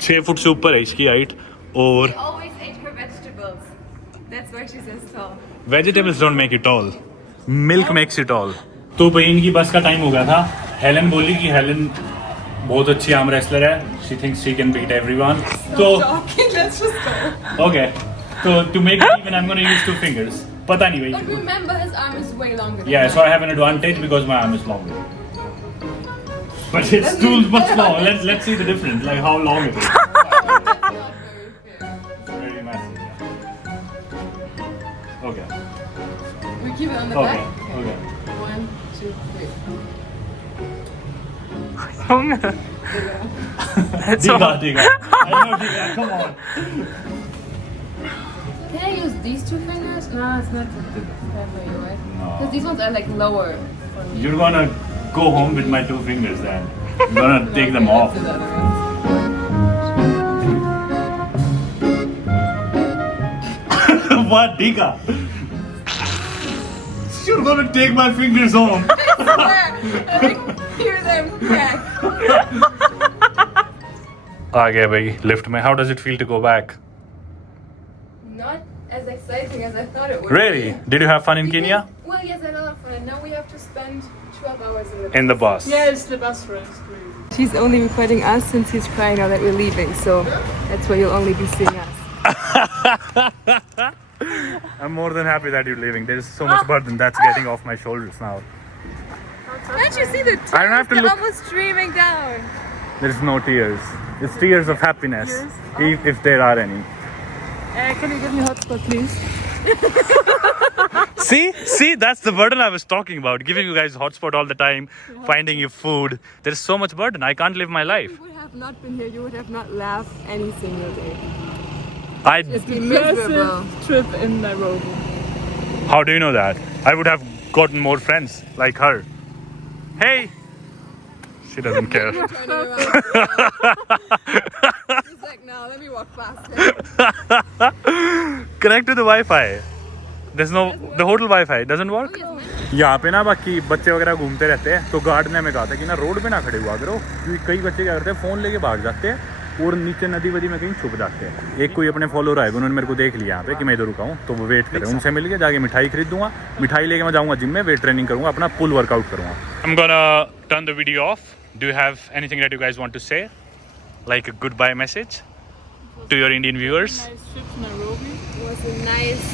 6 foot से ऊपर है इसकी height और She always ate her vegetables. That's why she's as tall. vegetables don't make you tall. Milk makes you tall. तो भाई इनकी बस का टाइम हो गया था हेलन बोली कि हेलन बहुत अच्छी आर्म रेसलर है she thinks she can beat everyone तो Let's just go. ओके तो to make it even I am gonna use two fingers पता नहीं भाई But remember, his arm is way longer. Yeah, so I have an advantage because my arm is longer. But it's too much long. Let's see the difference, like how long it is. That's not very fair. Very massive. Yeah. Okay. We keep it on the Okay. back. Okay. 1, 2, 3. Diga. I know Diga. Come on. Can I use these two fingers? No, it's not fair for you, right? No. Because these ones are like lower for me. You're gonna go home with my 2 fingers then. I'm gonna take them off. Let's do the other ones. What, Diga? You're gonna take my fingers home. I can hear them crack. आ गया भाई lift में. How does it feel to go back? Not as exciting as I thought it would Really? be. Did you have fun in Kenya? Well, yes, I had a lot of fun. And now we have to spend 12 hours in the In the bus. Yeah, it's the bus ride. She's only recording us since he's crying now that we're leaving, so that's why you'll only be seeing us. I'm more than happy that you're leaving. There's so much burden that's getting off my shoulders now. Can't you see the tears? I don't have to They're look. almost streaming down. There's no tears. It's tears of happiness, if there are any. Can you give me hotspot, please? See, that's the burden I was talking about. Giving you guys hotspot all the time, finding you food. There's so much burden. I can't live my life. If you would have not been here, you would have not laughed any single day. I It's been miserable. Impressive trip in Nairobi. How do you know that? I would have gotten more friends like her. Hey! She doesn't care. Turning around. He's like, no, let me walk faster. Connect to the Wi-Fi. There's no the hotel Wi-Fi doesn't work. यहाँ पे ना बाकी बच्चे वगैरह घूमते रहते हैं, तो गार्ड ने हमें कहा था कि ना रोड पे ना खड़े हुआ करो, क्योंकि कई बच्चे क्या करते हैं फ़ोन लेके भाग जाते हैं और नीचे नदी वदी में कहीं छुप जाते हैं। एक कोई अपने फॉलोअर आए, उन्होंने मेरे को देख लिया यहाँ पे कि मैं इधर रुका हूँ, तो वो वेट करें, उनसे मिल के जाके मिठाई खरीद दूंगा, मिठाई लेके मैं जाऊँगा जिम में, वेट ट्रेनिंग करूँगा, अपना पुल वर्कआउट करूँगा। I'm gonna turn the video off. Do you have anything that you guys want to say, like a goodbye message to your Indian viewers? Nice trip to Nairobi. It was a nice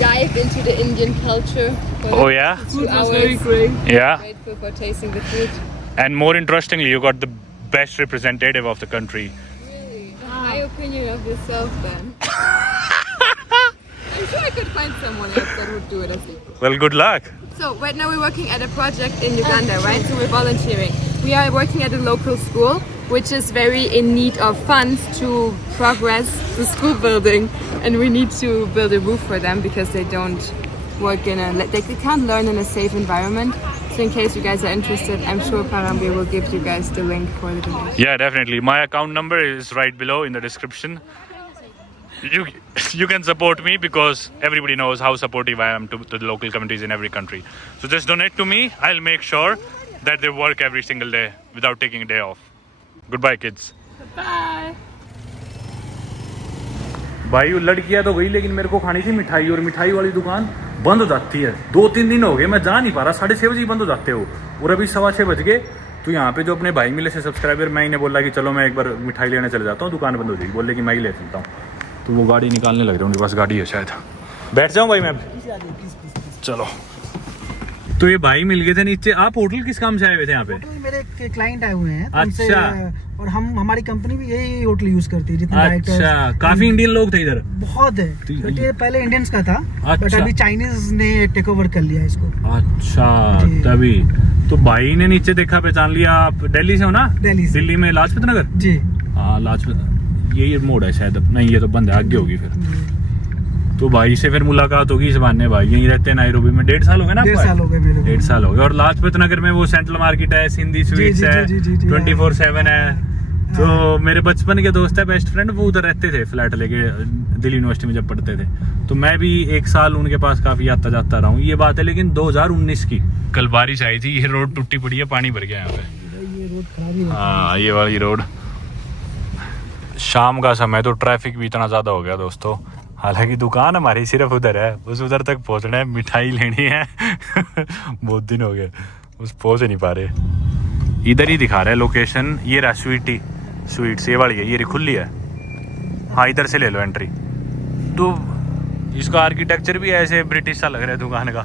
dive into the Indian culture. Oh yeah, Food 2 was very hours. great. yeah. Grateful for tasting the food. And more interestingly, you got the best representative of the country. Really? A high opinion of yourself then. I'm sure I could find someone else that would do it as you. Well, good luck. So right now we're working at a project in Uganda, right? So we're volunteering. We are working at a local school, which is very in need of funds to progress the school building, and we need to build a roof for them because they don't work in a, they can't learn in a safe environment. So in case you guys are interested, I'm sure Parambi will give you guys the link for the donation. Yeah, definitely. My account number is right below in the description. You can support me because everybody knows how supportive I am to the local communities in every country. So just donate to me. I'll make sure that they work every single day without taking a day off. Goodbye, kids. Bye. भाई वो लड़कियां तो गई, लेकिन मेरे को खानी थी मिठाई, और मिठाई वाली दुकान बंद हो जाती है। 2-3 दिन हो गए मैं जा नहीं पा रहा, 6:30 बजे बंद हो जाते हो, और अभी 6:15 बज गए। तो यहाँ पे जो अपने भाई मिले से सब्सक्राइबर, मैं इन्हें बोला कि चलो मैं एक बार मिठाई लेने चले जाता हूँ, दुकान बंद हो जाएगी, बोले कि मैं ही ले चलता हूँ। तो वो गाड़ी निकालने लग रहे हैं, उनके पास गाड़ी है शायद। बैठ जाऊँ भाई मैं? चलो। तो ये भाई मिल गए थे नीचे। आप होटल किस काम से आए हुए थे यहाँ पे? मेरे क्लाइंट आए हुए हैं, तो उनसे, अच्छा। और हमारी कंपनी भी यही होटल यूज करती है, जितने डायरेक्टर्स। अच्छा, काफी इंडियन लोग थे इधर? बहुत है, बट ये पहले इंडियंस का था, बट अच्छा। अभी चाइनीज ने टेक ओवर कर लिया इसको। अच्छा, तभी तो भाई ने नीचे देखा, पहचान लिया। आप दिल्ली से हो ना? दिल्ली में लाजपत नगर? जी हाँ, लाजपत, यही मोड़ है शायद। नहीं, ये तो बंद है, आगे होगी फिर। तो भाई से फिर मुलाकात होगी इस बहाने। भाई यहीं रहते हैं नायरोबी में, 1.5 साल हो गए ना? 1.5 साल हो गए मेरे को। 1.5 साल हो गए। और लाजपत नगर में वो सेंट्रल मार्केट है, सिंधी स्वीट्स है, 24/7 है। तो मेरे बचपन के दोस्त है, बेस्ट फ्रेंड, वो उधर रहते थे फ्लैट लेके, दिल्ली यूनिवर्सिटी में जब पढ़ते थे। तो मैं भी 1 साल उनके पास काफी आता जाता रहा हूँ। ये बात है लेकिन 2019 की। कल बारिश आई थी, ये रोड टूटी पड़ी है, पानी भर गया यहाँ पे। ये रोड खराब ही है। हाँ, ये वाली रोड। शाम का समय तो ट्रैफिक भी इतना ज़्यादा हो गया दोस्तों। हालांकि दुकान हमारी सिर्फ उधर है, बस उधर तक पहुंचना है, मिठाई लेनी है। बहुत दिन हो गए, बस पहुंच नहीं पा रहे। इधर ही दिखा रहा है लोकेशन, ये रहा स्वीट्स, ये वाली है, ये खुली है। हाँ, इधर से ले लो एंट्री। तो इसका आर्किटेक्चर भी ऐसे ब्रिटिश सा लग रहा है दुकान का।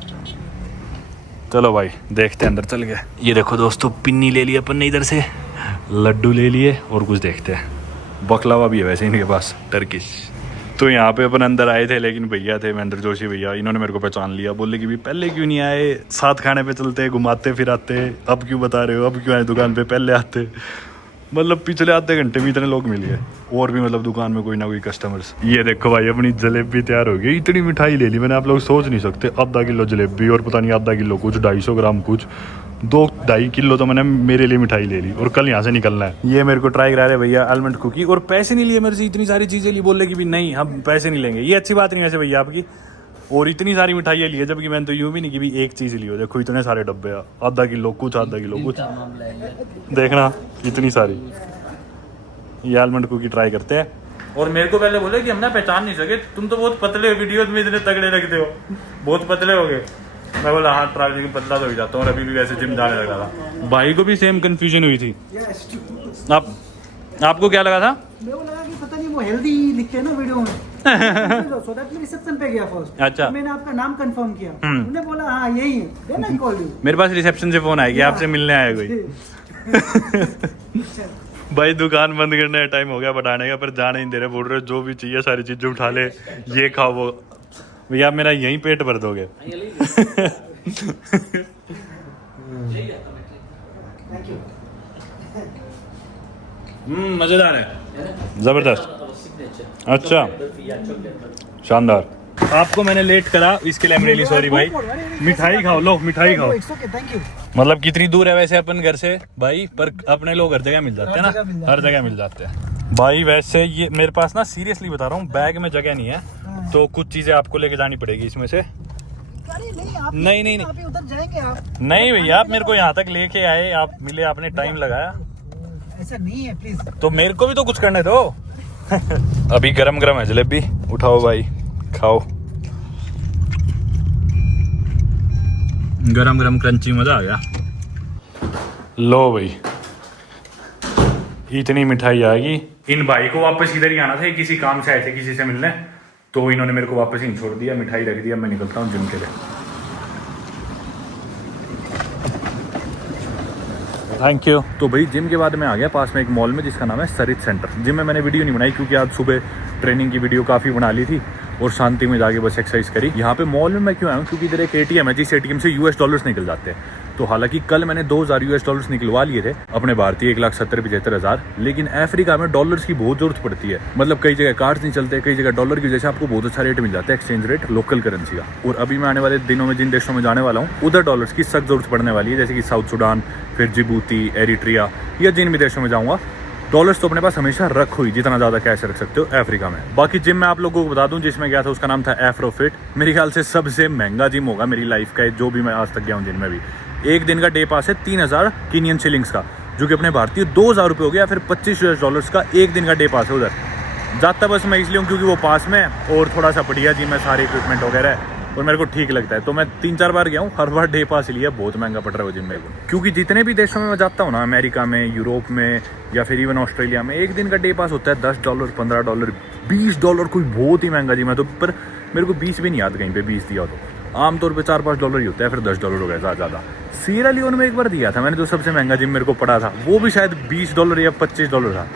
चलो भाई देखते हैं, अंदर चल गए। ये देखो दोस्तों, पिन्नी ले ली अपन ने इधर से, लड्डू ले लिए, और कुछ देखते हैं। बकलावा भी है वैसे इनके पास, टर्किश। तो यहाँ पे अपन अंदर आए थे, लेकिन भैया थे महेंद्र जोशी भैया, इन्होंने मेरे को पहचान लिया। बोले कि भी पहले क्यों नहीं आए, साथ खाने पे चलते, घुमाते फिराते, अब क्यों बता रहे हो, अब क्यों आए दुकान पे, पहले आते। मतलब पिछले आधे घंटे में इतने लोग मिल गए, और भी मतलब दुकान में कोई ना कोई कस्टमर्स। ये देखो भाई, अपनी जलेबी तैयार हो गई। इतनी मिठाई ले ली मैंने, आप लोग सोच नहीं सकते। आधा किलो जलेबी, और पता नहीं आधा किलो कुछ, 250 ग्राम कुछ, 2-2.5 किलो तो मैंने मेरे लिए मिठाई ले ली, और कल यहाँ से निकलना है। ये मेरे को ट्राई करा रहे भैया आलमंड कुकी, और पैसे नहीं लिए मेरे से, इतनी सारी चीज़ें ली। बोले कि भी नहीं, हम पैसे नहीं लेंगे। ये अच्छी बात नहीं वैसे भैया आपकी। और इतनी सारी मिठाइयाँ ली है, जबकि मैंने तो यूँ भी नहीं कि भी एक चीज़ ली हो। देखो इतने सारे डब्बे, आधा किलो कुछ, आधा किलो कुछ, देखना इतनी सारी। ये आलमंड कुकी ट्राई करते हैं। और मेरे को पहले बोले कि हम ना पहचान नहीं सके, तुम तो बहुत पतले हो, वीडियो में इतने तगड़े लगते हो, बहुत पतले हो गए। मैं बोला हाँ, ट्राई करके पतला तो हो जाता हूँ, और अभी भी वैसे जिम जाने लगा था। भाई को भी सेम कंफ्यूजन हुई थी। आपको क्या लगा था? मेरे को लगा कि पता नहीं वो हेल्दी दिखते हैं ना वीडियो में। सो दैट मैं रिसेप्शन पे गया फर्स्ट। अच्छा। तो मैंने आपका नाम कंफर्म किया, उन्होंने बोला हाँ यही है, देन आई कॉल्ड यू। मेरे पास रिसेप्शन से फोन आया कि आपसे मिलने आया कोई। भाई दुकान बंद करने का टाइम हो गया बढ़ाने का, पर जाने नहीं दे रहे। बोल रहे जो भी चाहिए सारी चीजें उठा ले, ये खाओ वो। भैया मेरा यहीं पेट भर दोगे। मजेदार है, जबरदस्त। अच्छा, शानदार। आपको मैंने लेट करा, इसके लिए रियली सॉरी भाई। मिठाई खाओ, लो मिठाई खाओ। It's okay, thank you. मतलब कितनी दूर है वैसे अपन घर से भाई, पर अपने लोग हर जगह मिल जाते हैं ना, हर जगह मिल जाते हैं भाई। वैसे ये मेरे पास ना सीरियसली बता रहा हूँ, बैग में जगह नहीं है, तो कुछ चीजें आपको लेके जानी पड़ेगी इसमें से। अरे नहीं, आप नहीं आप ही उधर जाएंगे आप। नहीं भैया, आप मेरे को यहाँ तक लेके आए, आप मिले, आपने टाइम लगाया, ऐसा नहीं है प्लीज। तो मेरे को भी तो कुछ करने दो। अभी गरम गरम है जलेबी, उठाओ भाई खाओ। गरम गरम क्रंची, मजा आ गया। लो भाई, इतनी मिठाई आएगी। इन भाई को वापस इधर ही आना था, किसी काम से आए थे किसी से मिलने, तो इन्होंने मेरे को वापस ही छोड़ दिया, मिठाई रख दिया। मैं निकलता हूँ जिम के लिए। Thank you. तो भाई जिम के बाद मैं आ गया पास में एक मॉल में जिसका नाम है सरित सेंटर। जिम में मैंने वीडियो नहीं बनाई क्योंकि आज सुबह ट्रेनिंग की वीडियो काफ़ी बना ली थी और शांति में जाके बस एक्सरसाइज करी। यहाँ पे मॉल में मैं क्यों आया हूँ, क्योंकि इधर एक एटीएम है जिस एटीएम से US डॉलर्स निकल जाते हैं। तो हालांकि कल मैंने 2000 US डॉलर्स निकलवा लिए थे अपने भारतीय 1,70,75,000, लेकिन अफ्रीका में डॉलर्स की बहुत जरूरत पड़ती है। मतलब कई जगह कार्ड्स नहीं चलते, कई जगह डॉलर की वजह से आपको बहुत अच्छा रेट मिल जाता है, एक्सचेंज रेट लोकल करेंसी का। और अभी मैं आने वाले दिनों में जिन देशों में जाने वाला हूँ उधर डॉलर्स की सख्त जरूरत पड़ने वाली है, जैसे कि साउथ सुडान, फिर जिबूती, एरिट्रिया, या जिन भी देशों में जाऊँगा। डॉलर्स तो अपने पास हमेशा रखो ही, जितना ज़्यादा कैश रख सकते हो अफ्रीका में। बाकी जिम में आप लोगों को बता दूं जिसमें गया था उसका नाम था एफ्रोफिट। मेरे ख्याल से सबसे महंगा जिम होगा मेरी लाइफ का, जो भी मैं आज तक गया हूँ जिम में भी। एक दिन का डे पास है 3000 कीनियन शिलिंग्स का, जो कि अपने भारतीय 2000 रुपये हो गया, फिर 25 US डॉलर्स का एक दिन का डे पास है उधर। जाता बस मैं इसलिए हूँ क्योंकि वो पास में है और थोड़ा सा बढ़िया जिम है, सारे इक्विपमेंट वगैरह है और मेरे को ठीक लगता है। तो मैं 3-4 बार गया हूँ, हर बार डे पास लिया। बहुत महंगा पड़ रहा है वो जिम में, क्योंकि जितने भी देशों में मैं जाता हूँ ना, अमेरिका में, यूरोप में, या फिर इवन ऑस्ट्रेलिया में, एक दिन का डे पास होता है $10, $15, $20। कोई बहुत ही महंगा जिम है तो, पर मेरे को 20 भी नहीं आता कहीं पे 20 दिया तो। आमतौर पे $4-5 ही होता है, फिर $10 हो गया ज़्यादा। सीरा लियोन में एक बार दिया था मैंने, जो सबसे महंगा जिम मेरे को पड़ा था, वो भी शायद $20 या $25 था,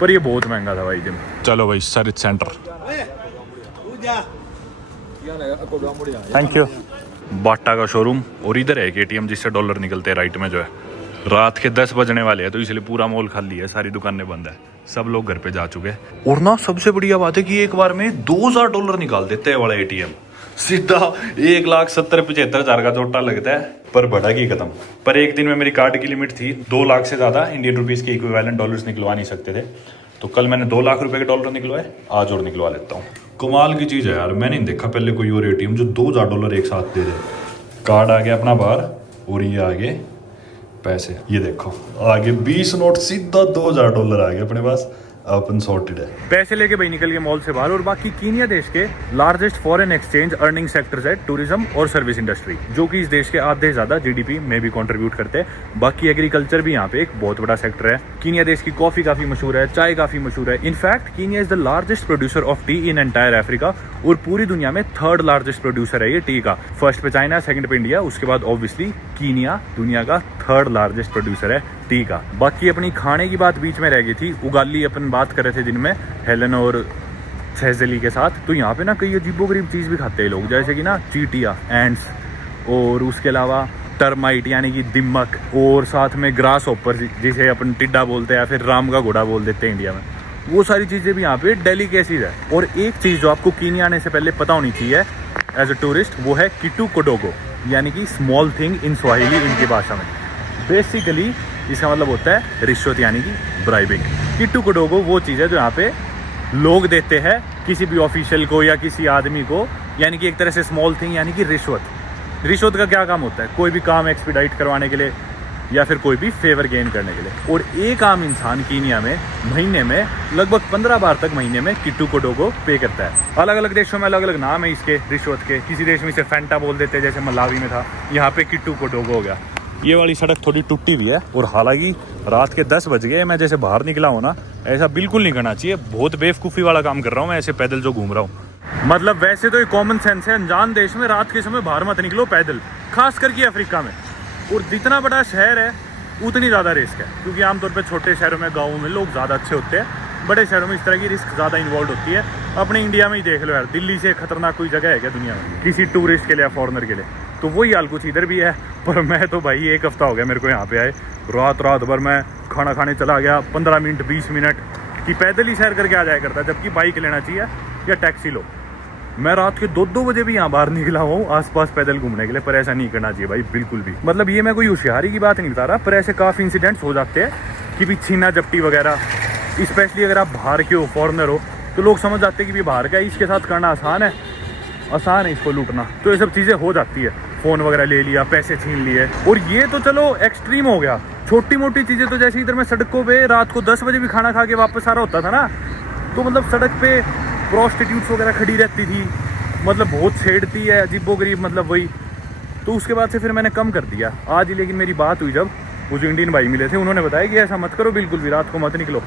पर ये बहुत महंगा था भाई जिम। चलो भाई सरित सेंटर, थैंक यू। बाटा का शोरूम, और इधर है एक एटीएम जिससे डॉलर निकलते हैं राइट में जो है। रात के 10 बजने वाले हैं तो इसलिए पूरा मॉल खाली है, सारी दुकानें बंद है, सब लोग घर पे जा चुके हैं। और ना सबसे बढ़िया बात है कि एक बार में $2000 निकाल देते हैं वाला एटीएम, सीधा 1,70,75,000 का चोटा लगता है, पर बड़ा की खत्म। पर एक दिन में मेरी कार्ड की लिमिट थी 2 लाख से ज़्यादा इंडियन रुपीज़ के इक्विवेलेंट डॉलर्स निकलवा नहीं सकते थे, तो कल मैंने 2 लाख रुपए के डॉलर निकलवाए, आज और निकलवा लेता हूँ। कमाल की चीज़ है यार, मैंने नहीं देखा पहले कोई और एटीएम जो $2000 एक साथ दे दे। कार्ड आ गया अपना बाहर और ये आगे पैसे, ये देखो आगे 20 नोट, सीधा $2000 आ गया अपने पास, अपन सॉर्टेड है। पैसे लेके भाई निकल गए मॉल से बाहर। और बाकी कीनिया देश के largest foreign exchange earning sectors है टूरिज्म और सर्विस इंडस्ट्री, जो कि इस देश के आधे से ज्यादा GDP में भी कंट्रीब्यूट करते हैं। बाकी एग्रीकल्चर भी यहाँ पे एक बहुत बड़ा सेक्टर है। कीनिया देश की कॉफी काफी मशहूर है, चाय काफी मशहूर है। In fact Kenya is the largest producer of T in entire Africa, और पूरी दुनिया में 3rd लार्जेस्ट प्रोड्यूसर है ये टी का। फर्स्ट पे चाइना, सेकंड पे इंडिया, उसके बाद ऑब्वियसली कीनिया दुनिया का 3rd लार्जेस्ट प्रोड्यूसर है टी का। बाकी अपनी खाने की बात बीच में रह गई थी, उगाली अपन बात कर रहे थे दिन में हेलन और सेजली के साथ, तो यहाँ पे ना कई अजीबोगरीब चीज़ भी खाते हैं लोग, जैसे कि ना चीटिया, एंड्स, और उसके अलावा टर्माइट यानी कि दिमक, और साथ में ग्रास हॉपर जिसे अपन टिड्डा बोलते हैं या फिर राम का घोड़ा बोल देते हैं इंडिया में, वो सारी चीज़ें भी यहाँ पे डेलिकेसीज है। और एक चीज़ जो आपको कीनिया आने से पहले पता होनी चाहिए एज अ टूरिस्ट, वो है किटू कोडोगो, यानी कि स्मॉल थिंग इन स्वाहिली इनकी भाषा में। बेसिकली इसका मतलब होता है रिश्वत यानी कि ब्राइबिंग। किटू कोडोगो वो चीज़ है जो यहाँ पे लोग देते हैं किसी भी ऑफिशियल को या किसी आदमी को, यानी कि एक तरह से स्मॉल थिंग यानी कि रिश्वत। रिश्वत का क्या काम होता है, कोई भी काम एक्सपीडाइट करवाने के लिए या फिर कोई भी फेवर गेन करने के लिए। और एक आम इंसान कीनिया में महीने में लगभग 15 बार तक महीने में किटू कोडोगो पे करता है। अलग अलग देशों में अलग अलग नाम है इसके रिश्वत के, किसी देश में इसे फैंटा बोल देते हैं, जैसे मलावी में था, यहाँ पे किटू कोडोगो हो गया। ये वाली सड़क थोड़ी टूटी हुई है और हालांकि रात के 10 बज गए, मैं जैसे बाहर निकला हूँ ना, ऐसा बिल्कुल नहीं करना चाहिए। बहुत बेवकूफ़ी वाला काम कर रहा हूँ मैं ऐसे पैदल जो घूम रहा हूँ। मतलब वैसे तो ये कॉमन सेंस है, अनजान देश में रात के समय बाहर मत निकलो पैदल, खास करके अफ्रीका में। और जितना बड़ा शहर है उतनी ज़्यादा रिस्क है, क्योंकि आमतौर पर छोटे शहरों में, गाँवों में लोग ज़्यादा अच्छे होते हैं, बड़े शहरों में इस तरह की रिस्क ज़्यादा इन्वॉल्व होती है। अपने इंडिया में ही देख लो यार, दिल्ली से खतरनाक कोई जगह है क्या दुनिया में किसी टूरिस्ट के लिए या फॉरनर के लिए? तो वही हाल कुछ इधर भी है। पर मैं तो भाई 1 हफ्ता हो गया मेरे को यहाँ पे आए, रात भर मैं खाना खाने चला गया 15 मिनट 20 मिनट कि पैदल ही सैर करके आ जाया करता है, जबकि बाइक लेना चाहिए या टैक्सी लो। मैं रात के 2-2 बजे भी यहाँ बाहर निकला हूँ आसपास पैदल घूमने के लिए, पर ऐसा नहीं करना चाहिए भाई, बिल्कुल भी। मतलब ये मैं कोई होशियारी की बात नहीं बता रहा, पर ऐसे काफ़ी इंसिडेंट्स हो जाते हैं कि भी छीना झपटी वगैरह, स्पेशली अगर आप बाहर के हो, फॉरनर हो, तो लोग समझ जाते हैं कि भी बाहर का इसके साथ करना आसान है इसको लूटना, तो ये सब चीज़ें हो जाती है। फ़ोन वगैरह ले लिया, पैसे छीन लिए, और ये तो चलो एक्सट्रीम हो गया। छोटी मोटी चीज़ें तो जैसे इधर मैं सड़कों पे रात को 10 बजे भी खाना खा के वापस आ रहा होता था ना, तो मतलब सड़क पे प्रोस्टिट्यूट्स वगैरह खड़ी रहती थी, मतलब बहुत छेड़ती है अजीबोगरीब, मतलब वही। तो उसके बाद से फिर मैंने कम कर दिया। आज ही लेकिन मेरी बात हुई जब वो जो इंडियन भाई मिले थे, उन्होंने बताया कि ऐसा मत करो, बिल्कुल भी रात को मत निकलो।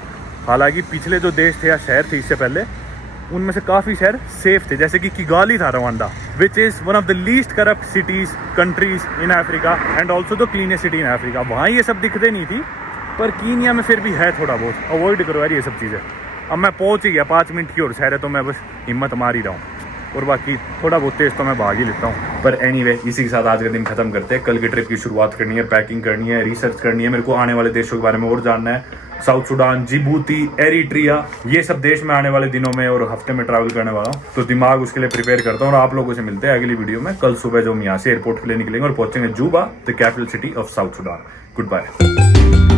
हालांकि पिछले जो देश थे या शहर थे इससे पहले, उनमें से काफ़ी शहर सेफ थे, जैसे कि किगाली था Rwanda, which is one of the least corrupt cities countries in Africa and also the cleanest city in Africa. वहाँ ये सब दिखते नहीं थी, पर कीनिया में फिर भी है थोड़ा बहुत। अवॉइड करो यार ये सब चीज़ें। अब मैं पहुँच ही गया, 5 मिनट की और शहर है, तो मैं बस हिम्मत मार ही रहा हूँ, और बाकी थोड़ा बहुत तेज तो मैं भाग ही लेता हूँ। पर एनीवे, इसी के साथ आज का दिन खत्म करते हैं। कल की ट्रिप की शुरुआत करनी है, पैकिंग करनी है, रिसर्च करनी है, मेरे को आने वाले देशों के बारे में और जानना है। साउथ सुडान, जिबूती, एरिट्रिया, ये सब देश में आने वाले दिनों में और हफ्ते में ट्रैवल करने वाला हूँ, तो दिमाग उसके लिए प्रिपेयर करता हूँ। और आप लोगों से मिलते हैं अगली वीडियो में कल सुबह, जो हम यहाँ से एयरपोर्ट के लिए निकलेंगे और पहुंचेंगे Juba, the capital city of South Sudan. Good bye.